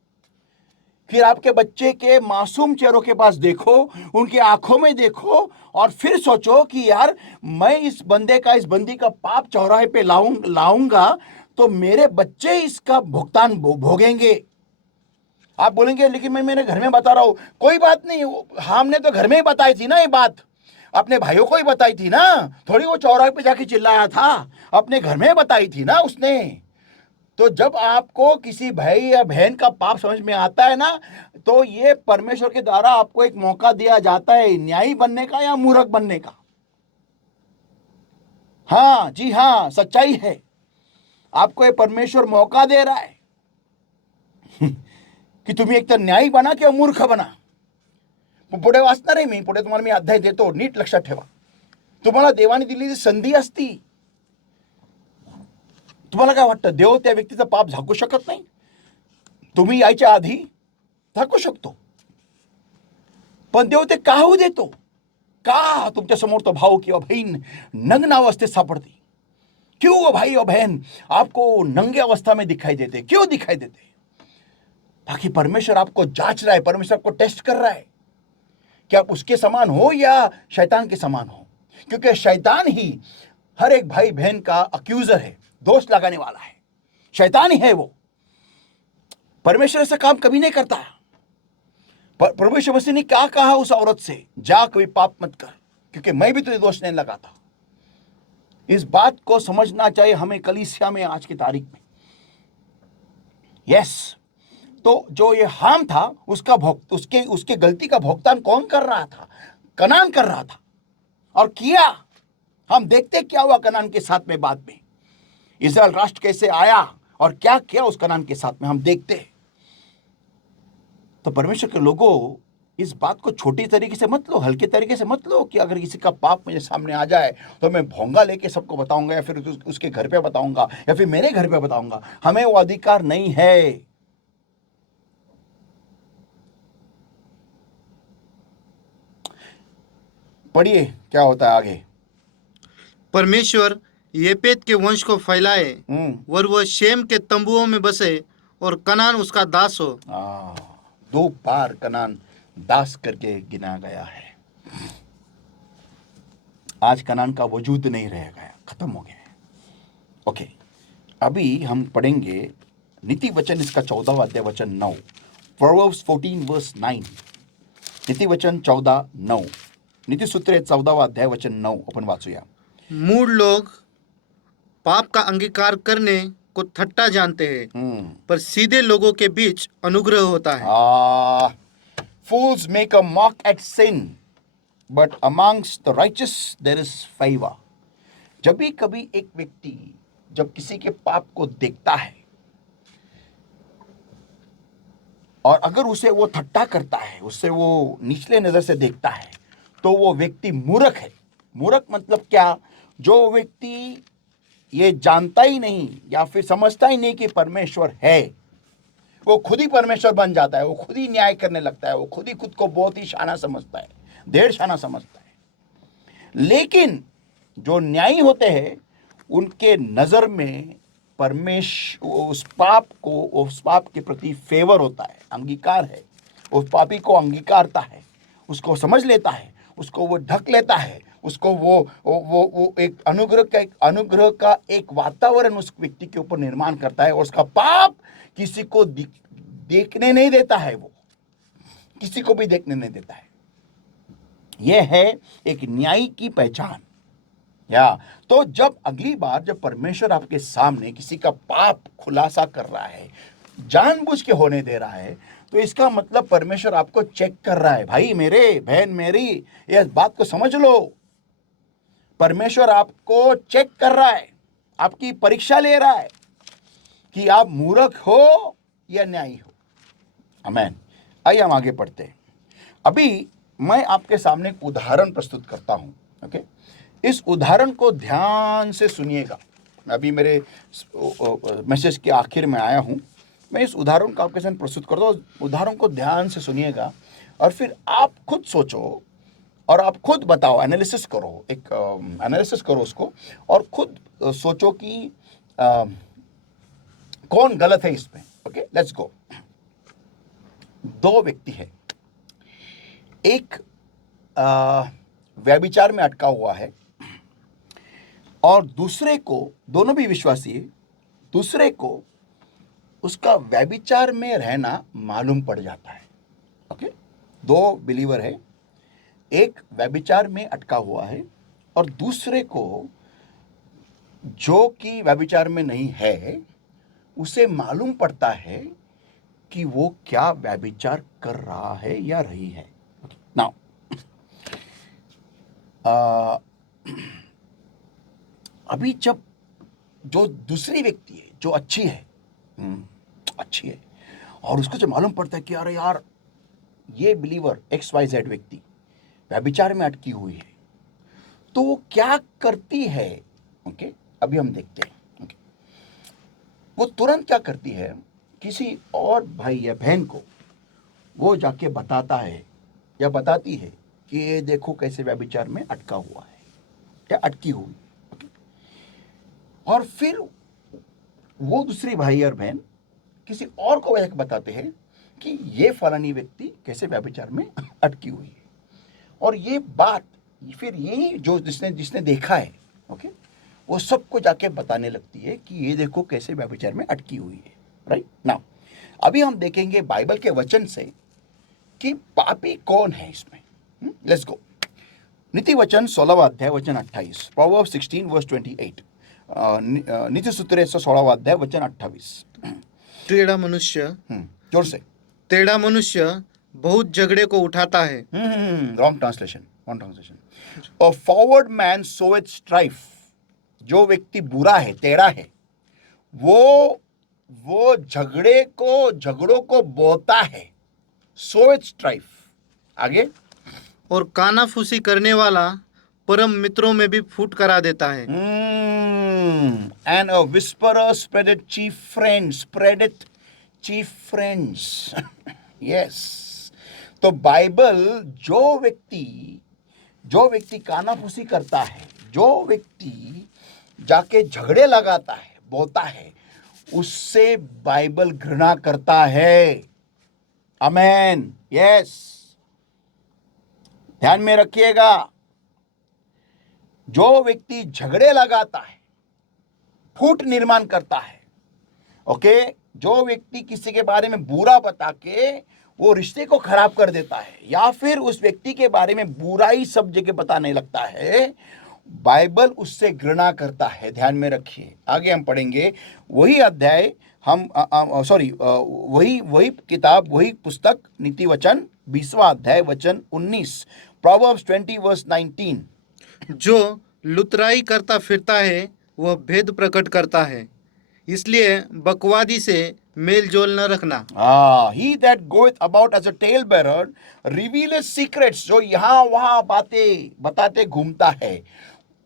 फिर आपके बच्चे के मासूम चेहरों के पास देखो, उनकी आंखों में देखो, और फिर सोचो कि यार मैं इस बंदी का पाप चौराहे पे लाऊंगा तो मेरे बच्चे इसका भुगतान भोगेंगे. आप बोलेंगे लेकिन मैं मेरे घर में बता रहा हूं. कोई बात नहीं, हमने तो घर में ही बताई थी ना ये बात, अपने भाइयों को ही बताई थी ना. थोड़ी वो चौराहे पे जाके चिल्लाया था, अपने घर में बताई थी ना उसने. तो जब आपको किसी भाई या बहन का पाप समझ में आता है ना, तो ये परमेश्वर के द्वारा आपको एक मौका दिया जाता है न्यायी बनने का या मूर्ख बनने का. हाँ जी हाँ, सच्चाई है. आपको ये परमेश्वर मौका दे रहा है कि तुम्ही एक तर न्यायी बना किंवा मूर्ख बना. पुढे वाचणार आहे मी, पुढे तुम्हाला मी अध्याय देतो, नीट लक्षात ठेवा. तुम्हाला देवाने दिलेली संधी असती. तुम्हाला काय वाटतं, देव त्या व्यक्तीचं पाप झाकू शकत नाही? तुम्ही यायच्या आधी झाकू शकतो, पण देव ते का होऊ देतो? का तुमच्या समोर तो भाऊ किंवा बहीण नग्न अवस्थेत सापडते? क्यों वो भाई और बहन आपको नंगे अवस्था में दिखाई देते? क्यों दिखाई देते? ताकि परमेश्वर आपको जांच रहा है, परमेश्वर आपको टेस्ट कर रहा है कि आप उसके समान हो या शैतान के समान हो. क्योंकि शैतान ही हर एक भाई बहन का अक्यूजर है, दोष लगाने वाला है. शैतान ही है वो. परमेश्वर ऐसा काम कभी नहीं करता. प्रभु यीशु मसीह ने क्या कहा उस औरत से? जा कभी पाप मत कर, क्योंकि मैं भी तुझे दोष नहीं लगाता. इस बात को समझना चाहिए हमें कलीसिया में आज की तारीख में. यस, तो जो ये हाम था उसका उसके गलती का भुगतान कौन कर रहा था? कनान कर रहा था, और किया. हम देखते क्या हुआ कनान के साथ में. बाद में इस्राएल राष्ट्र कैसे आया और क्या किया उस कनान के साथ में हम देखते हैं. तो परमेश्वर के लोगों, इस बात को छोटी तरीके से मत लो, हल्के तरीके से मत लो कि अगर किसी का पाप मुझे सामने आ जाए तो मैं भोंगा लेके सबको बताऊंगा, या फिर उसके घर पे बताऊंगा, या फिर मेरे घर पे बताऊंगा. हमें वो अधिकार नहीं है. पढ़िए क्या होता है आगे. परमेश्वर येपेत के वंश को फैलाए और वह शेम के तंबुओं में बसे और कनान उसका दास हो. 2 बार कनान दास करके गिना गया है. आज कनान का वजूद नहीं रह गया, खत्म हो गया है. ओके, अभी हम पढ़ेंगे नीति वचन, इसका 14वां अध्याय वचन 9. Proverbs 14 verse 9. नीति वचन 14:9. नीति सूत्रे 14वां अध्याय वचन 9 आपण वाचूया. मूढ़ लोग पाप का अंगीकार करने को ठट्टा जानते हैं, पर सीधे लोगों के बीच अनुग्रह होता है. Fools make a mock at sin, but amongst the righteous there is favor. जब भी कभी एक व्यक्ति जब किसी के पाप को देखता है और अगर उसे वो ठट्टा करता है, उससे वो निचले नजर से देखता है, तो वो व्यक्ति मूर्ख है. मूर्ख मतलब क्या? जो व्यक्ति ये जानता ही नहीं या फिर समझता ही नहीं कि परमेश्वर है, वो खुद ही परमेश्वर बन जाता है. वो खुद ही न्याय करने लगता है. वो खुद को बहुत ही शाना समझता है, डेढ़ शाना समझता है. लेकिन जो न्यायी होते हैं उनके नजर में परमेश्वर उस पाप के प्रति फेवर होता है, अंगीकार है. उस पापी को अंगीकारता है, उसको समझ लेता है, उसको वो ढक लेता है, उसको वो एक अनुग्रह का एक वातावरण उस व्यक्ति के ऊपर निर्माण करता है, और उसका पाप किसी को देखने नहीं देता है. वो किसी को भी देखने नहीं देता है. यह है एक न्यायी की पहचान. या तो जब अगली बार जब परमेश्वर आपके सामने किसी का पाप खुलासा कर रहा है, जानबूझ के होने दे रहा है, तो इसका मतलब परमेश्वर आपको चेक कर रहा है. भाई मेरे, बहन मेरी, ये बात को समझ लो. परमेश्वर आपको चेक कर रहा है, आपकी परीक्षा ले रहा है कि आप मूर्ख हो या न्यायी हो. आमीन. आइए हम आगे पढ़ते हैं. अभी मैं आपके सामने एक उदाहरण प्रस्तुत करता हूं. ओके, इस उदाहरण को ध्यान से सुनिएगा. अभी मेरे मैसेज के आखिर में आया हूं. मैं इस उदाहरण को आपके सामने प्रस्तुत करता हूं. उदाहरण को ध्यान से सुनिएगा और फिर आप खुद सोचो और आप खुद बताओ, एनालिसिस करो, एक एनालिसिस करो उसको, और खुद सोचो कि कौन गलत है इसमें. Okay, let's go. 2 व्यक्ति है. एक व्यभिचार में अटका हुआ है और दूसरे को, दोनों भी विश्वासी है, दूसरे को उसका व्यभिचार में रहना मालूम पड़ जाता है. ओके, 2 बिलीवर है. एक व्यभिचार में अटका हुआ है और दूसरे को, जो कि व्यभिचार में नहीं है, उसे मालूम पड़ता है कि वो क्या व्यभिचार कर रहा है या रही है. नाउ अभी जब जो दूसरी व्यक्ति है जो अच्छी है, अच्छी है, और उसको जब मालूम पड़ता है कि अरे यार ये बिलीवर XYZ व्यक्ति व्यभिचार में अटकी हुई है, तो वो क्या करती है? ओके, अभी हम देखते हैं। ओके, वो तुरंत क्या करती है, किसी और भाई या बहन को वो जाके बताता है या बताती है कि ये देखो कैसे व्यभिचार में अटका हुआ है या अटकी हुई। ओके, और फिर वो दूसरी भाई और बहन किसी और को वह बताते हैं कि ये फलानी व्यक्ति कैसे व्यभिचार में अटकी हुई है। और ये बात फिर यही जो जिसने जिसने देखा है, ओके, वो सबको जाके बताने लगती है कि ये देखो कैसे व्यभिचार में अटकी हुई है। राइट नाउ अभी हम देखेंगे बाइबल के वचन से कि पापी कौन है इसमें। Let's go. नीति वचन 16वां अध्याय वचन 28, प्रोवर्ब्स 16 वर्स 28। नीति सूत्र 16वां अध्याय वचन 28। टेढ़ा मनुष्य जोर से। टेढ़ा मनुष्य बहुत झगड़े को उठाता है। Wrong translation. A forward man soweth strife. जो व्यक्ति बुरा है, टेढ़ा है, वो झगड़ों को बोता है। सोएथ स्ट्राइफ। आगे। और कानाफूसी करने वाला परम मित्रों में भी फूट करा देता है। And a whisperer spreadeth chief friends. Yes. तो बाइबल जो व्यक्ति कानाफूसी करता है, जो व्यक्ति जाके झगड़े लगाता है, बोलता है, उससे बाइबल घृणा करता है। आमेन। यस, ध्यान में रखिएगा। जो व्यक्ति झगड़े लगाता है, फूट निर्माण करता है, ओके, जो व्यक्ति किसी के बारे में बुरा बता के वो रिश्ते को खराब कर देता है या फिर उस व्यक्ति के बारे में बुराई सब जगह बताने लगता है, बाइबल उससे घृणा करता है। ध्यान में रखिए। आगे हम पढ़ेंगे वही अध्याय, वही किताब, वही पुस्तक, नीति वचन 20वां अध्याय वचन 19, प्रोवर्ब्स 20 वर्स 19। जो लुतराई करता फिरता है वह भेद प्रकट करता है, इसलिए बकवादी से मेल जोल न रखना। he that goeth about as a tale bearer revealeth secrets। जो यहाँ वहाँ बातें बताते घूमता है,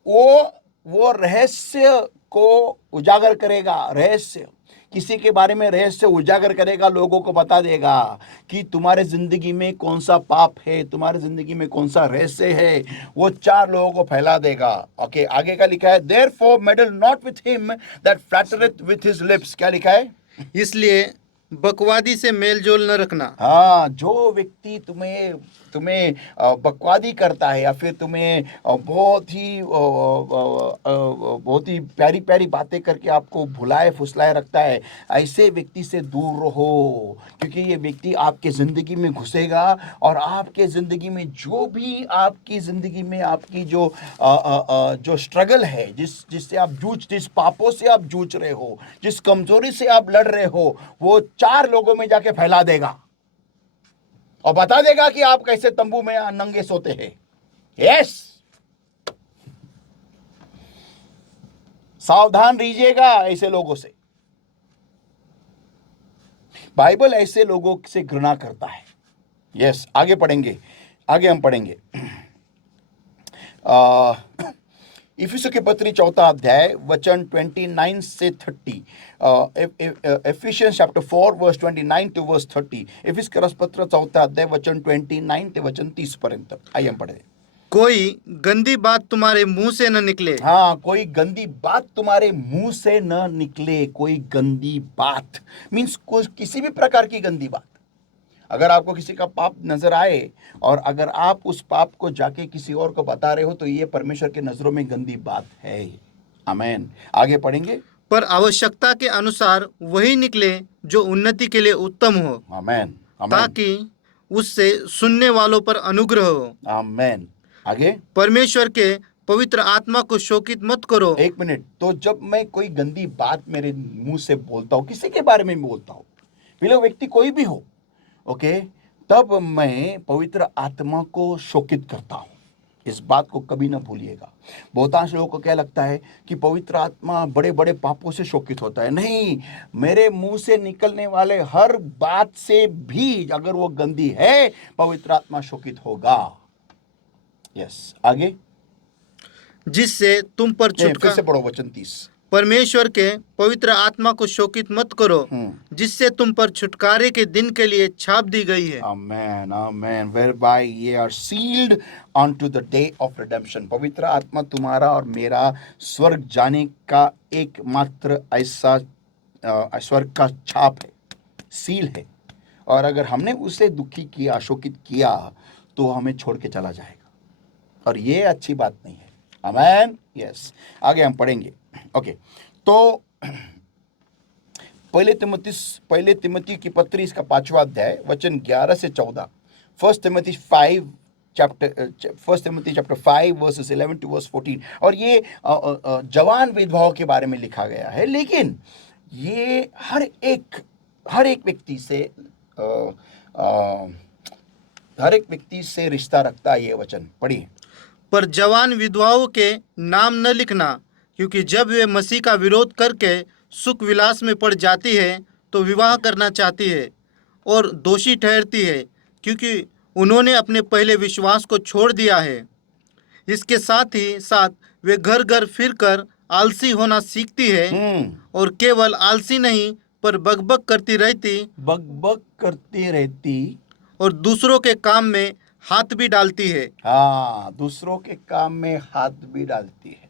वो रहस्य को उजागर करेगा। रहस्य, किसी के बारे में रहस्य उजागर करेगा, लोगों को बता देगा कि तुम्हारे जिंदगी में कौन सा पाप है, तुम्हारे जिंदगी में कौन सा रहस्य है, वो 4 लोगों को फैला देगा। ओके, आगे का लिखा है, therefore meddle not with him that flattereth with his lips। क्या लिखा है? इसलिए बकवादी से मेल जोल न रखना। हाँ, जो व्यक्ति तुम्हें बकवादी करता है या फिर तुम्हें बहुत ही प्यारी प्यारी बातें करके आपको भुलाए फुसलाए रखता है, ऐसे व्यक्ति से दूर रहो, क्योंकि ये व्यक्ति आपके ज़िंदगी में घुसेगा और आपके ज़िंदगी में जो भी आपकी ज़िंदगी में आपकी जो स्ट्रगल है, जिससे आप जिस पापों से आप जूझ रहे हो, जिस कमजोरी से आप लड़ रहे हो, वो 4 लोगों में जाके फैला देगा और बता देगा कि आप कैसे तंबू में नंगे सोते हैं। यस, सावधान रहिएगा ऐसे लोगों से। बाइबल ऐसे लोगों से घृणा करता है। यस, आगे हम पढ़ेंगे इफिसियों की पत्री 4वां अध्याय वचन 29 से 30। Ephesians chapter 4 verse 29 to verse 30। इफिस के पत्र 4वां अध्याय वचन 29 ते वचन 30 पर्यंत। आइए हम पढ़े। कोई गंदी बात तुम्हारे मुंह से न निकले। हाँ, कोई गंदी बात तुम्हारे मुंह से न निकले। कोई गंदी बात मीन्स किसी भी प्रकार की गंदी बात। अगर आपको किसी का पाप नजर आए और अगर आप उस पाप को जाके किसी और को बता रहे हो, तो ये परमेश्वर के नजरों में गंदी बात है। आमेन। आगे पढ़ेंगे। पर आवश्यकता के अनुसार वही निकले जो उन्नति के लिए उत्तम हो। आमेन। ताकि उससे सुनने वालों पर अनुग्रह हो। आमेन। आगे। परमेश्वर के पवित्र आत्मा को शोकित मत करो। 1 मिनट। तो जब मैं कोई गंदी बात मेरे मुंह से बोलता हूँ, किसी के बारे में बोलता हूँ, फिर वो व्यक्ति कोई भी हो, ओके, तब मैं पवित्र आत्मा को शोकित करता हूँ। इस बात को कभी ना भूलिएगा। बहुतांश लोगों को क्या लगता है कि पवित्र आत्मा बड़े बड़े पापों से शोकित होता है। नहीं, मेरे मुंह से निकलने वाले हर बात से भी अगर वो गंदी है, पवित्र आत्मा शोकित होगा। यस, आगे जिससे तुम पर फिर से पढ़ो वचन 30। परमेश्वर के पवित्र आत्मा को शोकित मत करो, जिससे तुम पर छुटकारे के दिन के लिए छाप दी गई है। आमेन, आमेन, whereby ye are sealed unto the day of redemption। पवित्र आत्मा तुम्हारा और मेरा स्वर्ग जाने का एकमात्र ऐसा स्वर्ग का छाप है, सील है। और अगर हमने उसे दुखी किया, शोकित किया, तो हमें छोड़ के चला जाएगा, और ये अच्छी बात नहीं है। आमेन, यस। आगे हम पढ़ेंगे। ओके, तो पहले तिमोथी की पत्री इसका 5वां अध्याय वचन 11 से 14। First Timothy chapter 5 verses 11 to verse 14। और ये जवान विधवाओं के बारे में लिखा गया है, लेकिन ये हर एक व्यक्ति से रिश्ता रखता है। ये वचन पढ़िए। पर जवान विधवाओं के नाम न लिखना, क्योंकि जब वे मसीह का विरोध करके सुख विलास में पड़ जाती है तो विवाह करना चाहती है और दोषी ठहरती है, क्योंकि उन्होंने अपने पहले विश्वास को छोड़ दिया है। इसके साथ ही साथ वे घर घर फिरकर आलसी होना सीखती है, और केवल आलसी नहीं पर बकबक करती रहती और दूसरों के काम में हाथ भी डालती है। हाँ, दूसरों के काम में हाथ भी डालती है।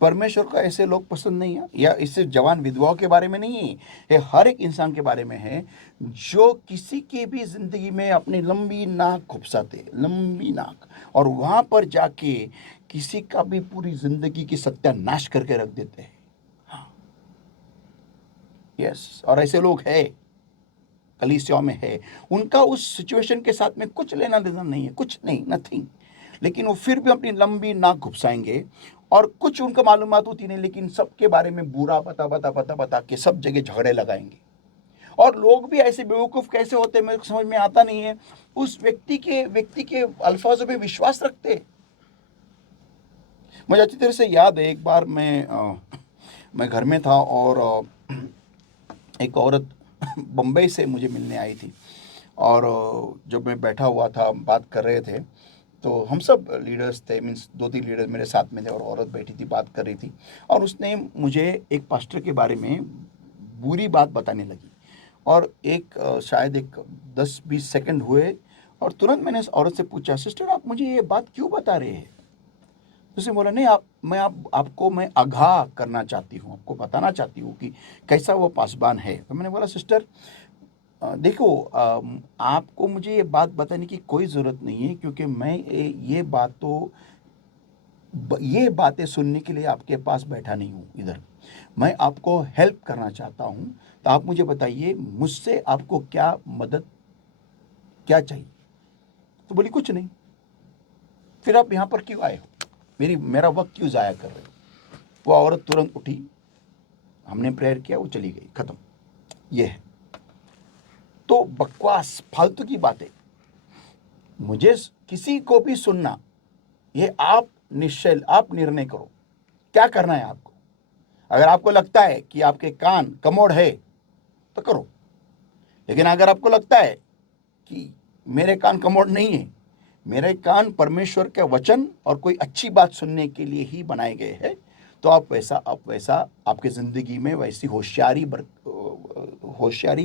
परमेश्वर को ऐसे लोग पसंद नहीं है। या इससे जवान विधवाओं के बारे में नहीं है, ये हर एक इंसान के बारे में है जो किसी की भी जिंदगी में अपनी लंबी नाक घुपसाते, लंबी नाक, और वहां पर जाके किसी का भी पूरी जिंदगी की सत्यानाश करके रख देते हैं। हाँ, यस, और ऐसे लोग हैं, कलीसियाओं में है। उनका उस सिचुएशन के साथ में कुछ लेना देना नहीं है, कुछ नहीं, नथिंग, लेकिन वो फिर भी अपनी लंबी नाक घुपसाएंगे, और कुछ उनको मालूमात होती नहीं, लेकिन सबके बारे में बुरा बता के सब जगह झगड़े लगाएंगे। और लोग भी ऐसे बेवकूफ कैसे होते हैं, मेरे को समझ में आता नहीं है। उस व्यक्ति के अल्फाजों पे विश्वास रखते। मुझे अच्छी तरह से याद है, एक बार मैं घर में था और एक औरत बम्बई से मुझे मिलने आई थी, और जब मैं बैठा हुआ था, बात कर रहे थे, तो हम सब लीडर्स थे, मीन्स 2-3 लीडर मेरे साथ में थे, और औरत बैठी थी, बात कर रही थी, और उसने मुझे एक पास्टर के बारे में बुरी बात बताने लगी। और शायद 10-20 सेकंड हुए, और तुरंत मैंने उस औरत से पूछा, सिस्टर आप मुझे ये बात क्यों बता रहे हैं? उसने बोला, नहीं, आपको मैं आगाह करना चाहती हूँ, आपको बताना चाहती हूँ कि कैसा वो पासबान है। तो मैंने बोला, सिस्टर देखो, आपको मुझे ये बात बताने की कोई ज़रूरत नहीं है, क्योंकि मैं ये बातें सुनने के लिए आपके पास बैठा नहीं हूँ इधर। मैं आपको हेल्प करना चाहता हूँ, तो आप मुझे बताइए, मुझसे आपको क्या मदद, क्या चाहिए? तो बोली, कुछ नहीं। फिर आप यहाँ पर क्यों आए हो? मेरा वक्त क्यों ज़ाया कर रहे हो? वो औरत तुरंत उठी, हमने प्रेयर किया, वो चली गई, खत्म। ये है तो बकवास, फालतू की बातें। मुझे किसी को भी सुनना, ये आप निर्णय करो क्या करना है आपको। अगर आपको लगता है कि आपके कान कमोड़ है तो करो, लेकिन अगर आपको लगता है कि मेरे कान कमोड़ नहीं है, मेरे कान परमेश्वर के वचन और कोई अच्छी बात सुनने के लिए ही बनाए गए हैं, तो आप वैसा आपकी ज़िंदगी में वैसी होशियारी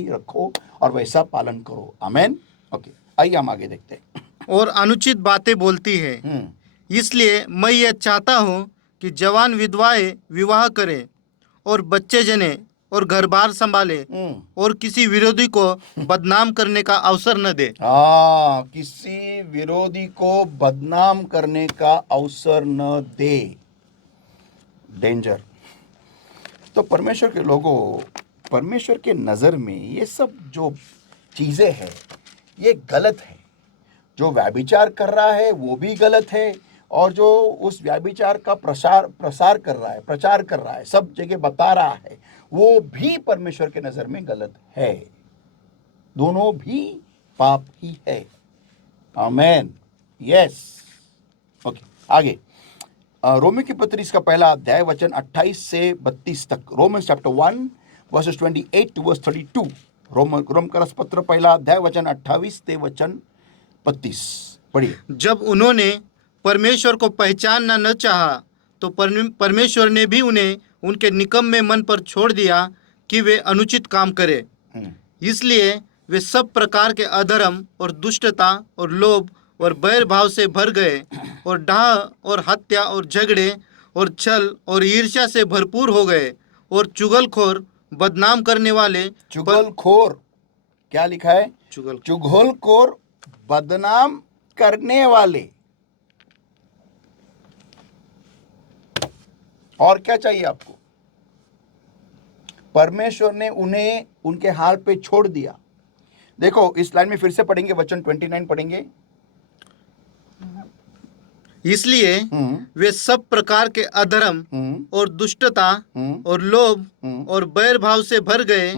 रखो और वैसा पालन करो। आमेन। ओके, आइए हम आगे देखते हैं। और अनुचित बातें बोलती है, इसलिए मैं यह चाहता हूँ कि जवान विधवाएं विवाह करें और बच्चे जने और घर बार संभाले, और किसी विरोधी को बदनाम करने का अवसर न दे। हाँ, किसी विरोधी को बदनाम करने का अवसर न दे। डेंजर। तो परमेश्वर के लोगों, परमेश्वर के नज़र में ये सब जो चीज़ें हैं ये गलत है। जो व्यभिचार कर रहा है वो भी गलत है, और जो उस व्यभिचार का प्रचार कर रहा है, सब जगह बता रहा है, वो भी परमेश्वर के नज़र में गलत है। दोनों भी पाप ही है। आमेन, यस। ओके, आगे रोमी की पत्री इसका पहला अध्याय वचन 28 से 32 तक। Romans chapter 1 verses 28 to verse 32। Rome का पत्र पहला अध्याय वचन 28 से वचन 32 पढ़िए। जब उन्होंने परमेश्वर को पहचानना न चाहा तो परमेश्वर ने भी उन्हें उनके निकम्मे मन पर छोड़ दिया कि वे अनुचित काम करें। इसलिए वे सब प्रकार के अधर्म और दुष्टता और लोभ और बैर भाव से भर गए और डाह और हत्या और झगड़े और छल और ईर्ष्या से भरपूर हो गए और चुगलखोर, बदनाम करने वाले, चुगलखोर, क्या लिखा है? चुगलखोर, बदनाम करने वाले। और क्या चाहिए आपको? परमेश्वर ने उन्हें उनके हाल पे छोड़ दिया। देखो इस लाइन में फिर से पढ़ेंगे, वचन 29 पढ़ेंगे। इसलिए वे सब प्रकार के अधर्म और दुष्टता और लोभ और बैर भाव से भर गए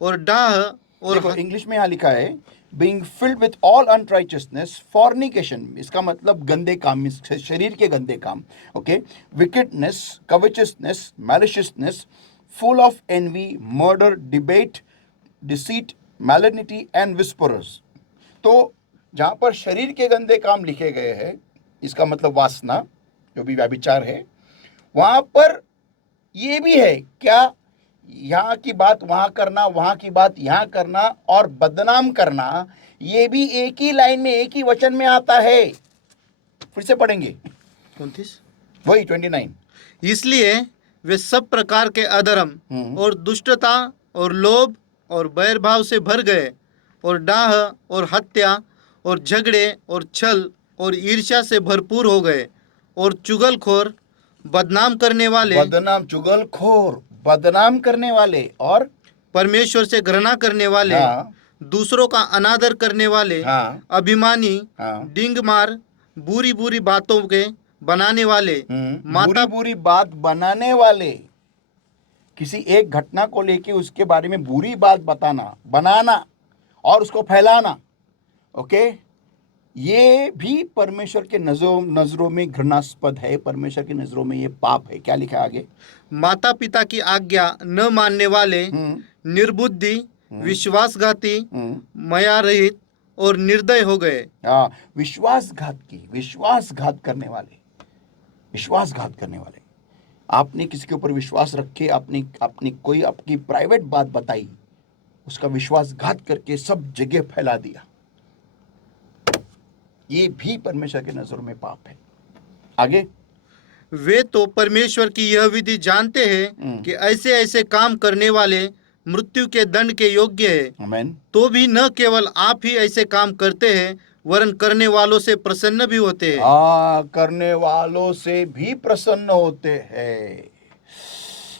और डाह और देखो इंग्लिश में यहाँ लिखा है being filled with all unrighteousness, fornication, इसका मतलब गंदे काम, शरीर के गंदे काम, okay, wickedness, covetousness, maliciousness, full of envy, murder, debate, deceit, malignity and whisperers. तो जहाँ पर शरीर के गंदे काम लिखे गए हैं, इसका मतलब वासना, जो भी व्यभिचार है, वहाँ पर ये भी है क्या? यहाँ की बात वहाँ करना, वहाँ की बात यहाँ करना और बदनाम करना, ये भी एक ही लाइन में, एक ही वचन में आता है। फिर से पढ़ेंगे 29, वही 29। इसलिए वे सब प्रकार के अधर्म और दुष्टता और लोभ और बैर भाव से भर गए और डाह और हत्या और झगड़े और छल और ईर्ष्या से भरपूर हो गए और चुगलखोर, बदनाम करने वाले, चुगलखोर, बदनाम करने वाले और परमेश्वर से घृणा करने वाले, दूसरों का अनादर करने वाले, अभिमानी, डिंगमार, बुरी बुरी बातों के बनाने वाले, बुरी बात बनाने वाले, किसी एक घटना को लेके उसके बारे में बुरी बात बनाना और उसको फैलाना, ओके, ये भी परमेश्वर के नजरों में घृणास्पद है। परमेश्वर की नजरों में ये पाप है। क्या लिखा है आगे? माता पिता की आज्ञा न मानने वाले, निर्बुद्धि, विश्वासघाती, माया रहित और निर्दय हो गए। विश्वासघात करने वाले। आपने किसी के ऊपर विश्वास रखे, आपने कोई आपकी प्राइवेट बात बताई, उसका विश्वासघात करके सब जगह फैला दिया, ये भी परमेश्वर के नजरों में पाप है। आगे, वे तो परमेश्वर की यह विधि जानते हैं कि ऐसे ऐसे काम करने वाले मृत्यु के दंड के योग्य है। आमीन। तो भी न केवल आप ही ऐसे काम करते हैं, वरन करने वालों से प्रसन्न भी होते हैं। करने वालों से भी प्रसन्न होते हैं।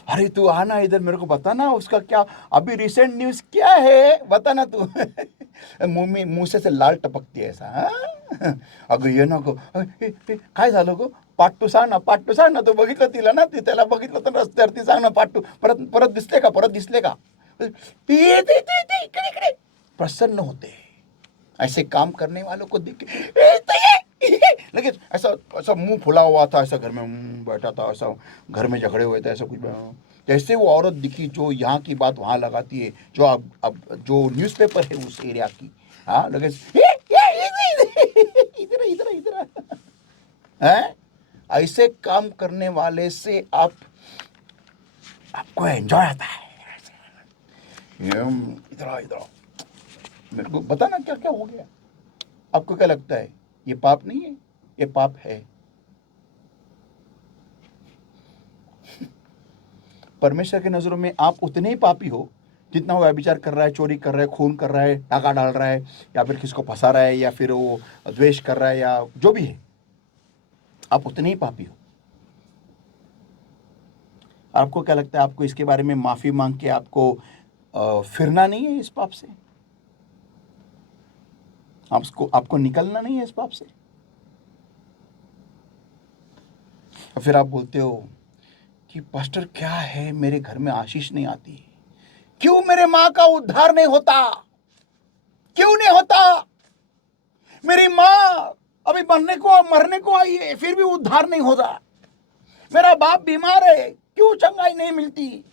अरे तू आना इधर, मेरे को बता ना उसका क्या अभी रिसेंट न्यूज क्या है, बता ना तू। मुंह से लाल टपकती है ऐसा। अगं ये नको, काय झालं गो, पार्ट टू सांग ना, तो बघितलं तिला ना, त्याला बघितलं तर रस्त्यावरती सांग ना पार्ट टू, परत दिसले का? इकडे प्रसन्न होते हैं ऐसे काम करने वालों को देख के। लेकिन ऐसा मुंह फुला हुआ था, ऐसा घर में बैठा था, ऐसा घर में झगड़े हुए थे, ऐसा कुछ। जैसे वो औरत दिखी जो यहाँ की बात वहाँ लगाती है, जो अब जो न्यूज़पेपर है उस एरिया की, हाँ, लगे इधर हैं, ऐसे काम करने वाले से आपको एंजॉय आता है। इधर मेरे को बता ना क्या क्या हो गया। आपको क्या लगता है ये पाप नहीं है? ये पाप है। परमेश्वर के नजरों में आप उतने ही पापी हो जितना वो व्यभिचार कर रहा है, चोरी कर रहा है, खून कर रहा है, डाका डाल रहा है, या फिर किसको फंसा रहा है, या फिर वो द्वेष कर रहा है, या जो भी है, आप उतने ही पापी हो। आपको क्या लगता है आपको इसके बारे में माफी मांग के आपको फिरना नहीं है इस पाप से? आपको निकलना नहीं है इस पाप से? और फिर आप बोलते हो कि पास्टर क्या है, मेरे घर में आशीष नहीं आती, क्यों मेरे माँ का उद्धार नहीं होता, क्यों नहीं होता? मेरी माँ अभी मरने को आई है, फिर भी उद्धार नहीं होता। मेरा बाप बीमार है, क्यों चंगाई नहीं मिलती?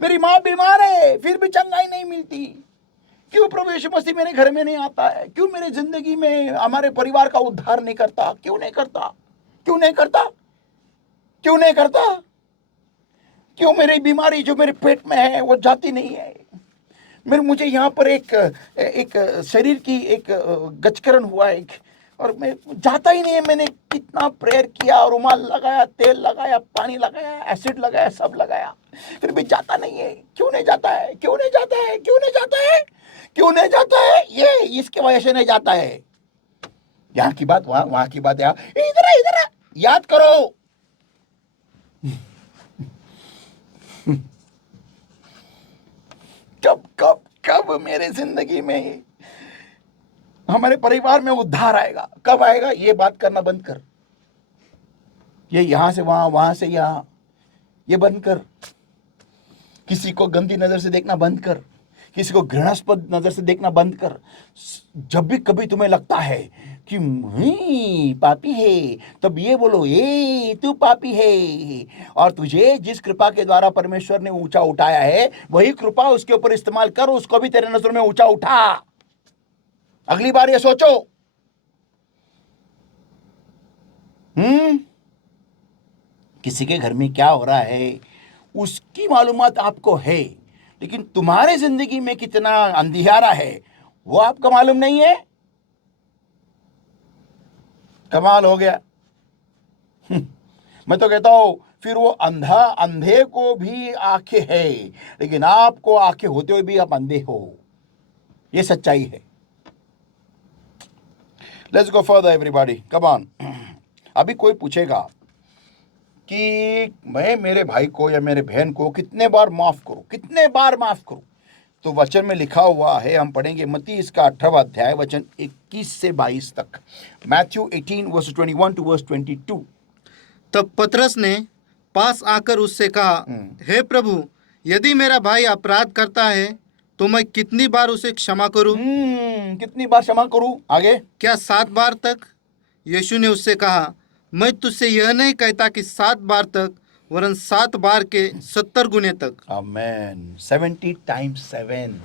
मेरी माँ बीमार है, फिर भी चंगाई नहीं मिलती। क्यों प्रभु यीशु मसीह मेरे घर में नहीं आता है? क्यों मेरे जिंदगी में, हमारे परिवार का उद्धार नहीं करता? क्यों नहीं करता? क्यों नहीं करता? क्यों नहीं करता? क्यों मेरी बीमारी जो मेरे पेट में है वो जाती नहीं है? मुझे यहाँ पर एक शरीर की एक गचकरण हुआ है, और मैं जाता ही नहीं है। मैंने कितना प्रेयर किया, रुमाल लगाया, तेल लगाया, पानी लगाया, एसिड लगाया, सब लगाया, फिर भी जाता नहीं है। क्यों नहीं जाता है? क्यों नहीं जाता है? क्यों नहीं जाता है? क्यों नहीं जाता है? ये इसके वजह से नहीं जाता है। यहाँ की बात वहां, वहां की बात यहाँ, इधर इधर याद करो। कब कब कब मेरे जिंदगी में, हमारे परिवार में उद्धार आएगा? कब आएगा? ये बात करना बंद कर। ये यहां से वहां, वहां से यहां, ये बंद कर। किसी को गंदी नजर से देखना बंद कर। किसी को घृणास्पद नजर से देखना बंद कर। जब भी कभी तुम्हें लगता है कि पापी है, तब ये बोलो, ए तू पापी है, और तुझे जिस कृपा के द्वारा परमेश्वर ने ऊंचा उठाया है, वही कृपा उसके ऊपर इस्तेमाल कर, उसको भी तेरे नजर में ऊंचा उठा। अगली बार ये सोचो। किसी के घर में क्या हो रहा है उसकी मालूमात आपको है, लेकिन तुम्हारे जिंदगी में कितना अंधियारा है वो आपको मालूम नहीं है। कमाल हो गया। मैं तो कहता हूं, फिर वो अंधे को भी आंखें है, लेकिन आपको आंखें होते हुए भी आप अंधे हो। ये सच्चाई है। Let's go further everybody, come on. अभी कोई पूछेगा कि मैं मेरे भाई को या मेरे बहन को कितने बार माफ करूं, कितने बार माफ करूं? तो वचन में लिखा हुआ है, हम पढ़ेंगे मत्ती इसका 18वां अध्याय वचन 21 से 22 तक। Matthew 18 verse 21 to verse 22। तब पतरस ने पास आकर उससे कहा, हे प्रभु, यदि मेरा भाई अपराध करता है तो मैं कितनी बार उसे क्षमा करूं? कितनी बार क्षमा करूं? आगे, क्या 7 बार तक? यीशु ने उससे कहा, मैं तुझसे यह नहीं कहता कि 7 बार तक, वरन 7 बार के 70 गुने तक। आमेन। 70 टाइम्स 7।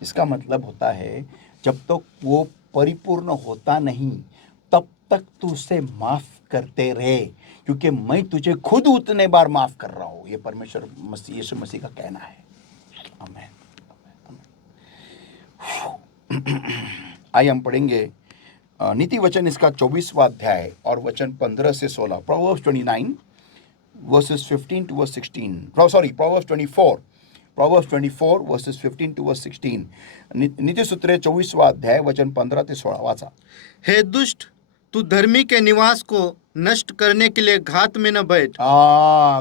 इसका मतलब होता है, जब तक वो परिपूर्ण होता नहीं तब तक तू उसे माफ करते रहे, क्योंकि मैं तुझे खुद उतने बार माफ कर रहा हूं। ये परमेश्वर मसीह, यीशु मसीह का कहना है। आमेन। आइए हम पढ़ेंगे नीति वचन इसका 24वां अध्याय और वचन 15 से 16। Proverbs 29 verses 15 to verse 16। Sorry, Proverbs 24 verses 15 to verse 16। नीति सूत्रे 24वां अध्याय वचन 15 ते 16 वाचा। हे दुष्ट, तू धर्मी के निवास को नष्ट करने के लिए घात में न बैठ।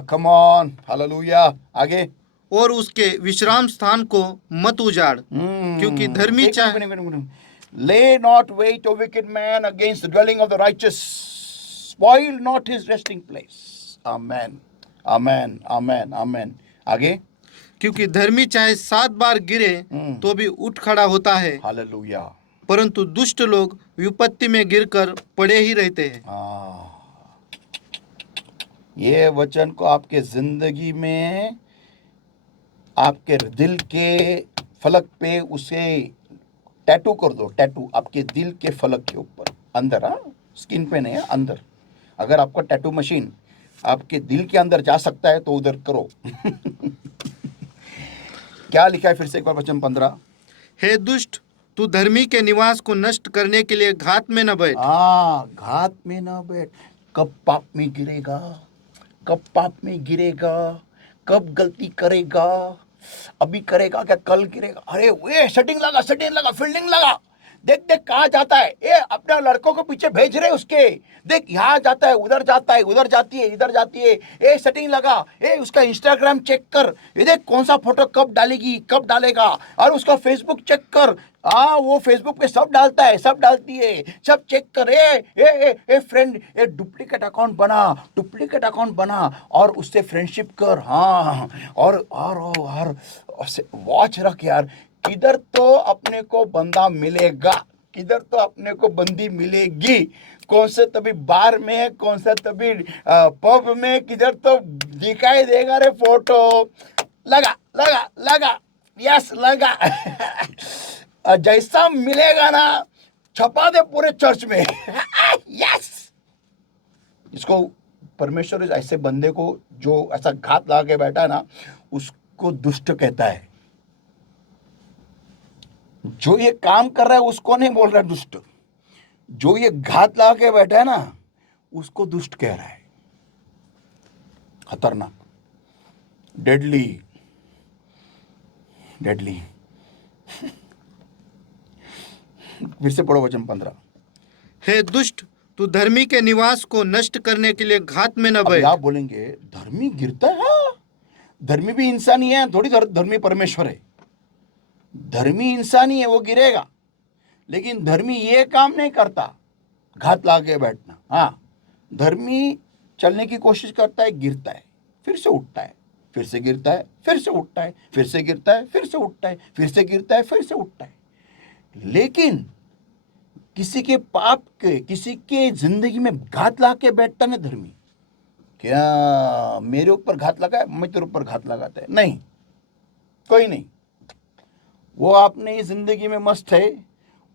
Come on, hallelujah. आगे, और उसके विश्राम स्थान को मत उजाड़, क्योंकि धर्मी Lay not wait, O wicked man, against the dwelling of the righteous. Spoil not his resting place. Amen. Amen. Amen. Amen. आगे, क्योंकि धर्मी चाहे 7 बार गिरे तो भी उठ खड़ा होता है, हालेलुया। परंतु दुष्ट लोग विपत्ति में गिरकर पड़े ही रहते हैं। ये वचन को आपके जिंदगी में, आपके दिल के फलक पे उसे टैटू कर दो। टैटू आपके दिल के फलक के ऊपर, अंदर, स्किन पे नहीं है, अंदर। अगर आपका टैटू मशीन आपके दिल के अंदर जा सकता है तो उधर करो। क्या लिखा है फिर से एक बार वचन 15। हे दुष्ट, तू धर्मी के निवास को नष्ट करने के लिए घात में न बैठ। घात में न बैठ। कब पाप में गिरेगा, कब पाप में गिरेगा, कब गलती करेगा, अभी करेगा क्या कल गिरेगा? अरे वे सेटिंग लगा, फील्डिंग लगा, देख देख कहाँ जाता है। ये अपने लड़कों को पीछे भेज रहे उसके, देख यहाँ जाता है, उधर जाता है, उधर जाती है, इधर जाती है। ये सेटिंग लगा, ये उसका इंस्टाग्राम चेक कर, ये देख कौन सा फोटो कब डालेगी, कब डालेगा, और उसका फेसबुक चेक कर। वो फेसबुक पे सब डालता है, सब डालती है, सब चेक कर। ए फ्रेंड, ए डुप्लीकेट अकाउंट बना और उससे फ्रेंडशिप कर। और वॉच रख यार, किधर तो अपने को बंदा मिलेगा, किधर तो अपने को बंदी मिलेगी, कौन से तभी बार में, कौन सा तभी पब में, किधर तो दिखाई देगा रे फोटो। लगा लगा लगा, यस लगा। और जैसा मिलेगा ना, छपा दे पूरे चर्च में। यस। इसको परमेश्वर इस ऐसे बंदे को जो ऐसा घात लगा के बैठा है ना, उसको दुष्ट कहता है। जो ये काम कर रहा है उसको नहीं बोल रहा दुष्ट, जो ये घात लगा के बैठा है ना उसको दुष्ट कह रहा है। खतरनाक, डेडली, डेडली। फिर से पढ़ो वचन 15। हे दुष्ट, तू धर्मी के निवास को नष्ट करने के लिए घात में न अब बैठ। आप बोलेंगे धर्मी गिरता है? हाँ, धर्मी भी इंसान ही है, थोड़ी धर्मी परमेश्वर है। धर्मी इंसान ही है, वो गिरेगा, लेकिन धर्मी ये काम नहीं करता घात लगा के बैठना। हाँ, धर्मी चलने की कोशिश करता है, गिरता है, फिर से उठता है, फिर से गिरता है, फिर से उठता है, फिर से गिरता है, फिर से उठता है, फिर से गिरता है, फिर से उठता है। लेकिन किसी के पाप के, किसी के जिंदगी में घात लगा के बैठता ना धर्मी, क्या मेरे ऊपर घात लगा है, मैं तेरे ऊपर घात लगाता है? नहीं, कोई नहीं। वो अपने ही जिंदगी में मस्त है,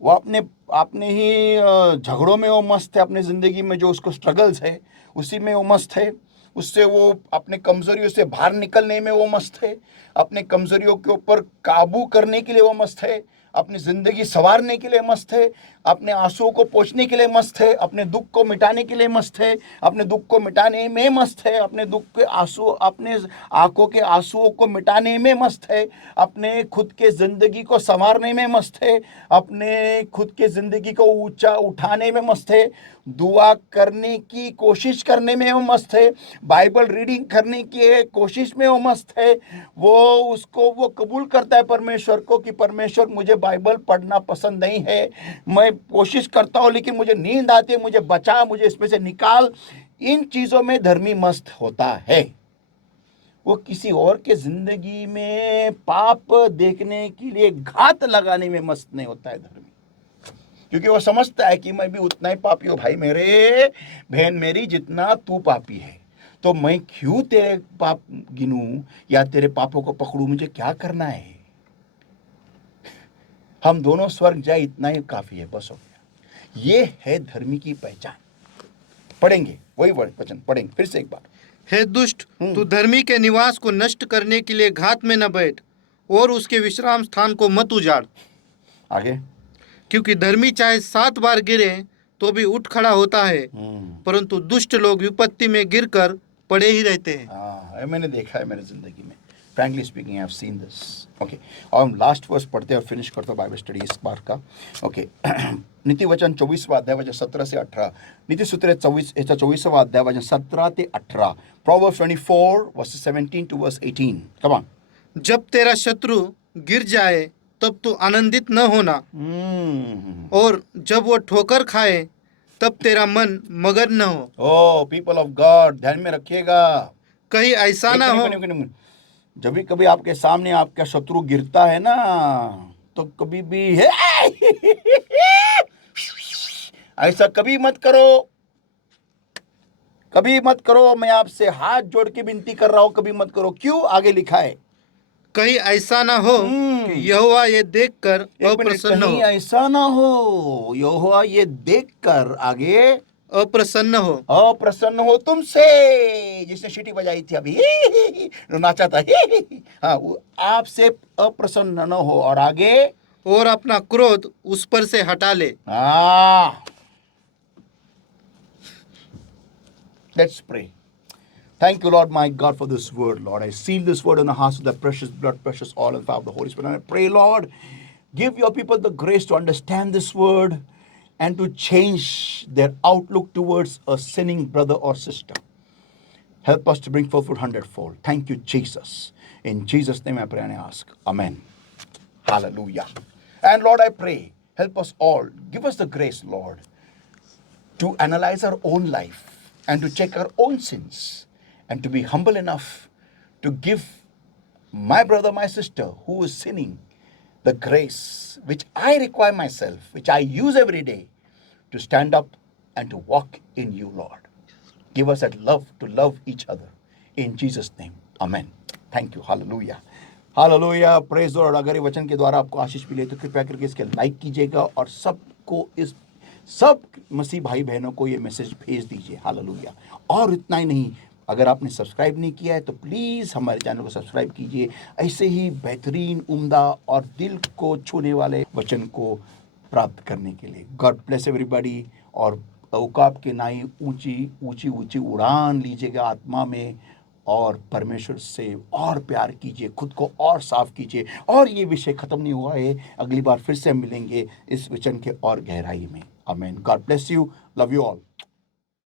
वो अपने ही झगड़ों में वो मस्त है, अपने जिंदगी में जो उसको स्ट्रगल्स है उसी में वो मस्त है, उससे वो अपने कमजोरियों से बाहर निकलने में वो मस्त है, अपने कमजोरियों के ऊपर काबू करने के लिए वो मस्त है, अपनी जिंदगी संवारने के लिए मस्त है, अपने आंसुओं को पोंछने के लिए मस्त है, अपने दुख को मिटाने के लिए मस्त है, अपने दुख को मिटाने में मस्त है, अपने दुख के आंसू, अपने आंखों के आंसुओं को मिटाने में मस्त है, अपने खुद के जिंदगी को संवारने में मस्त है, अपने खुद के जिंदगी को ऊंचा उठाने में मस्त है, दुआ करने की कोशिश करने में वो मस्त है, बाइबल रीडिंग करने की कोशिश में वो मस्त है। वो कबूल करता है परमेश्वर को कि परमेश्वर मुझे बाइबल पढ़ना पसंद नहीं है, मैं कोशिश करता हूँ लेकिन मुझे नींद आती है, मुझे बचा, मुझे इसमें से निकाल। इन चीजों में धर्मी मस्त होता है। वो किसी और के जिंदगी में पाप देखने के लिए घात लगाने में मस्त नहीं होता है धर्मी, क्योंकि वो समझता है कि मैं भी उतना ही पापी हूँ भाई मेरे, बहन मेरी, जितना तू पापी है, तो मैं क्यों तेरे पाप गिनूं या तेरे पापों को पकड़ूं, मुझे क्या करना है। हम दोनों स्वर्ग जाए इतना ही काफी है, बस हो गया। ये है धर्मी की पहचान। पढ़ेंगे वही वचन, पढ़ेंगे फिर से एक बार। हे दुष्ट, तू धर्मी के निवास को नष्ट करने के लिए घात में न बैठ और उसके विश्राम स्थान को मत उजाड़। आगे। क्योंकि धर्मी चाहे 7 बार गिरे तो भी उठ खड़ा होता है, परंतु दुष्ट लोग विपत्ति में गिरकर पड़े ही रहते हैं। हाँ, मैंने देखा है मेरी जिंदगी में। Frankly speaking, I have seen this. Okay, और हम लास्ट वर्स पढ़ते हैं और फिनिश करते हैं बाइबल स्टडी इस बार का। ओके, नीति वचन 24वां अध्याय वचन 17 से 18। नीति सूत्र 24वां अध्याय वचन 17 से 18। Proverbs 24 verses 17 to verse 18. Come on. जब तेरा शत्रु गिर जाए तब तू आनंदित न होना, और जब वो ठोकर खाए तब तेरा मन मगन न हो। ओ पीपल ऑफ गॉड, ध्यान में रखिएगा। कहीं ऐसा ना हो। जब भी कभी आपके सामने आपका शत्रु गिरता है ना, तो कभी भी ऐसा कभी मत करो, कभी मत करो। मैं आपसे हाथ जोड़ के विनती कर रहा हूं, कभी मत करो। क्यों? आगे लिखा है, कहीं ऐसा ना हो कि यहोवा ये देखकर अप्रसन्न हो। कहीं ऐसा ना हो यहोवा ये देखकर, आगे, अप्रसन्न हो। अप्रसन्न हो तुमसे। जिसने सीटी बजाई थी अभी, नाचा था, हाँ, आपसे अप्रसन्न न हो, और आगे, और अपना क्रोध उस पर से हटा ले। Let's pray. Thank you, Lord, my God, for this word, Lord. I seal this word in the hearts of the precious blood, precious oil and fire of the Holy Spirit. And I pray, Lord, give your people the grace to understand this word and to change their outlook towards a sinning brother or sister. Help us to bring forth fruit 100-fold. Thank you, Jesus. In Jesus' name I pray and I ask. Amen. Hallelujah. And Lord, I pray, help us all. Give us the grace, Lord, to analyze our own life and to check our own sins and to be humble enough to give my brother, my sister who is sinning the grace which I require myself, which I use every day to stand up and to walk in you, Lord. Give us that love to love each other. In Jesus' name, amen. Thank you. Hallelujah. Hallelujah, praise Lord. अगर ये वचन के द्वारा आपको आशीष मिले तो कृपया करके इसके लाइक कीजिएगा और सबको इस सब मसीह भाई बहनों को ये मैसेज भेज दीजिए। हालेलुया। और इतना ही नहीं, अगर आपने सब्सक्राइब नहीं किया है तो प्लीज़ हमारे चैनल को सब्सक्राइब कीजिए, ऐसे ही बेहतरीन, उम्दा और दिल को छूने वाले वचन को प्राप्त करने के लिए। God bless everybody. और औकाब के नाई ऊंची ऊंची ऊंची उड़ान लीजिएगा आत्मा में, और परमेश्वर से और प्यार कीजिए, खुद को और साफ कीजिए। और ये विषय खत्म नहीं हुआ है, अगली बार फिर से हम मिलेंगे इस वचन के और गहराई में। आमीन। God bless you, love you all.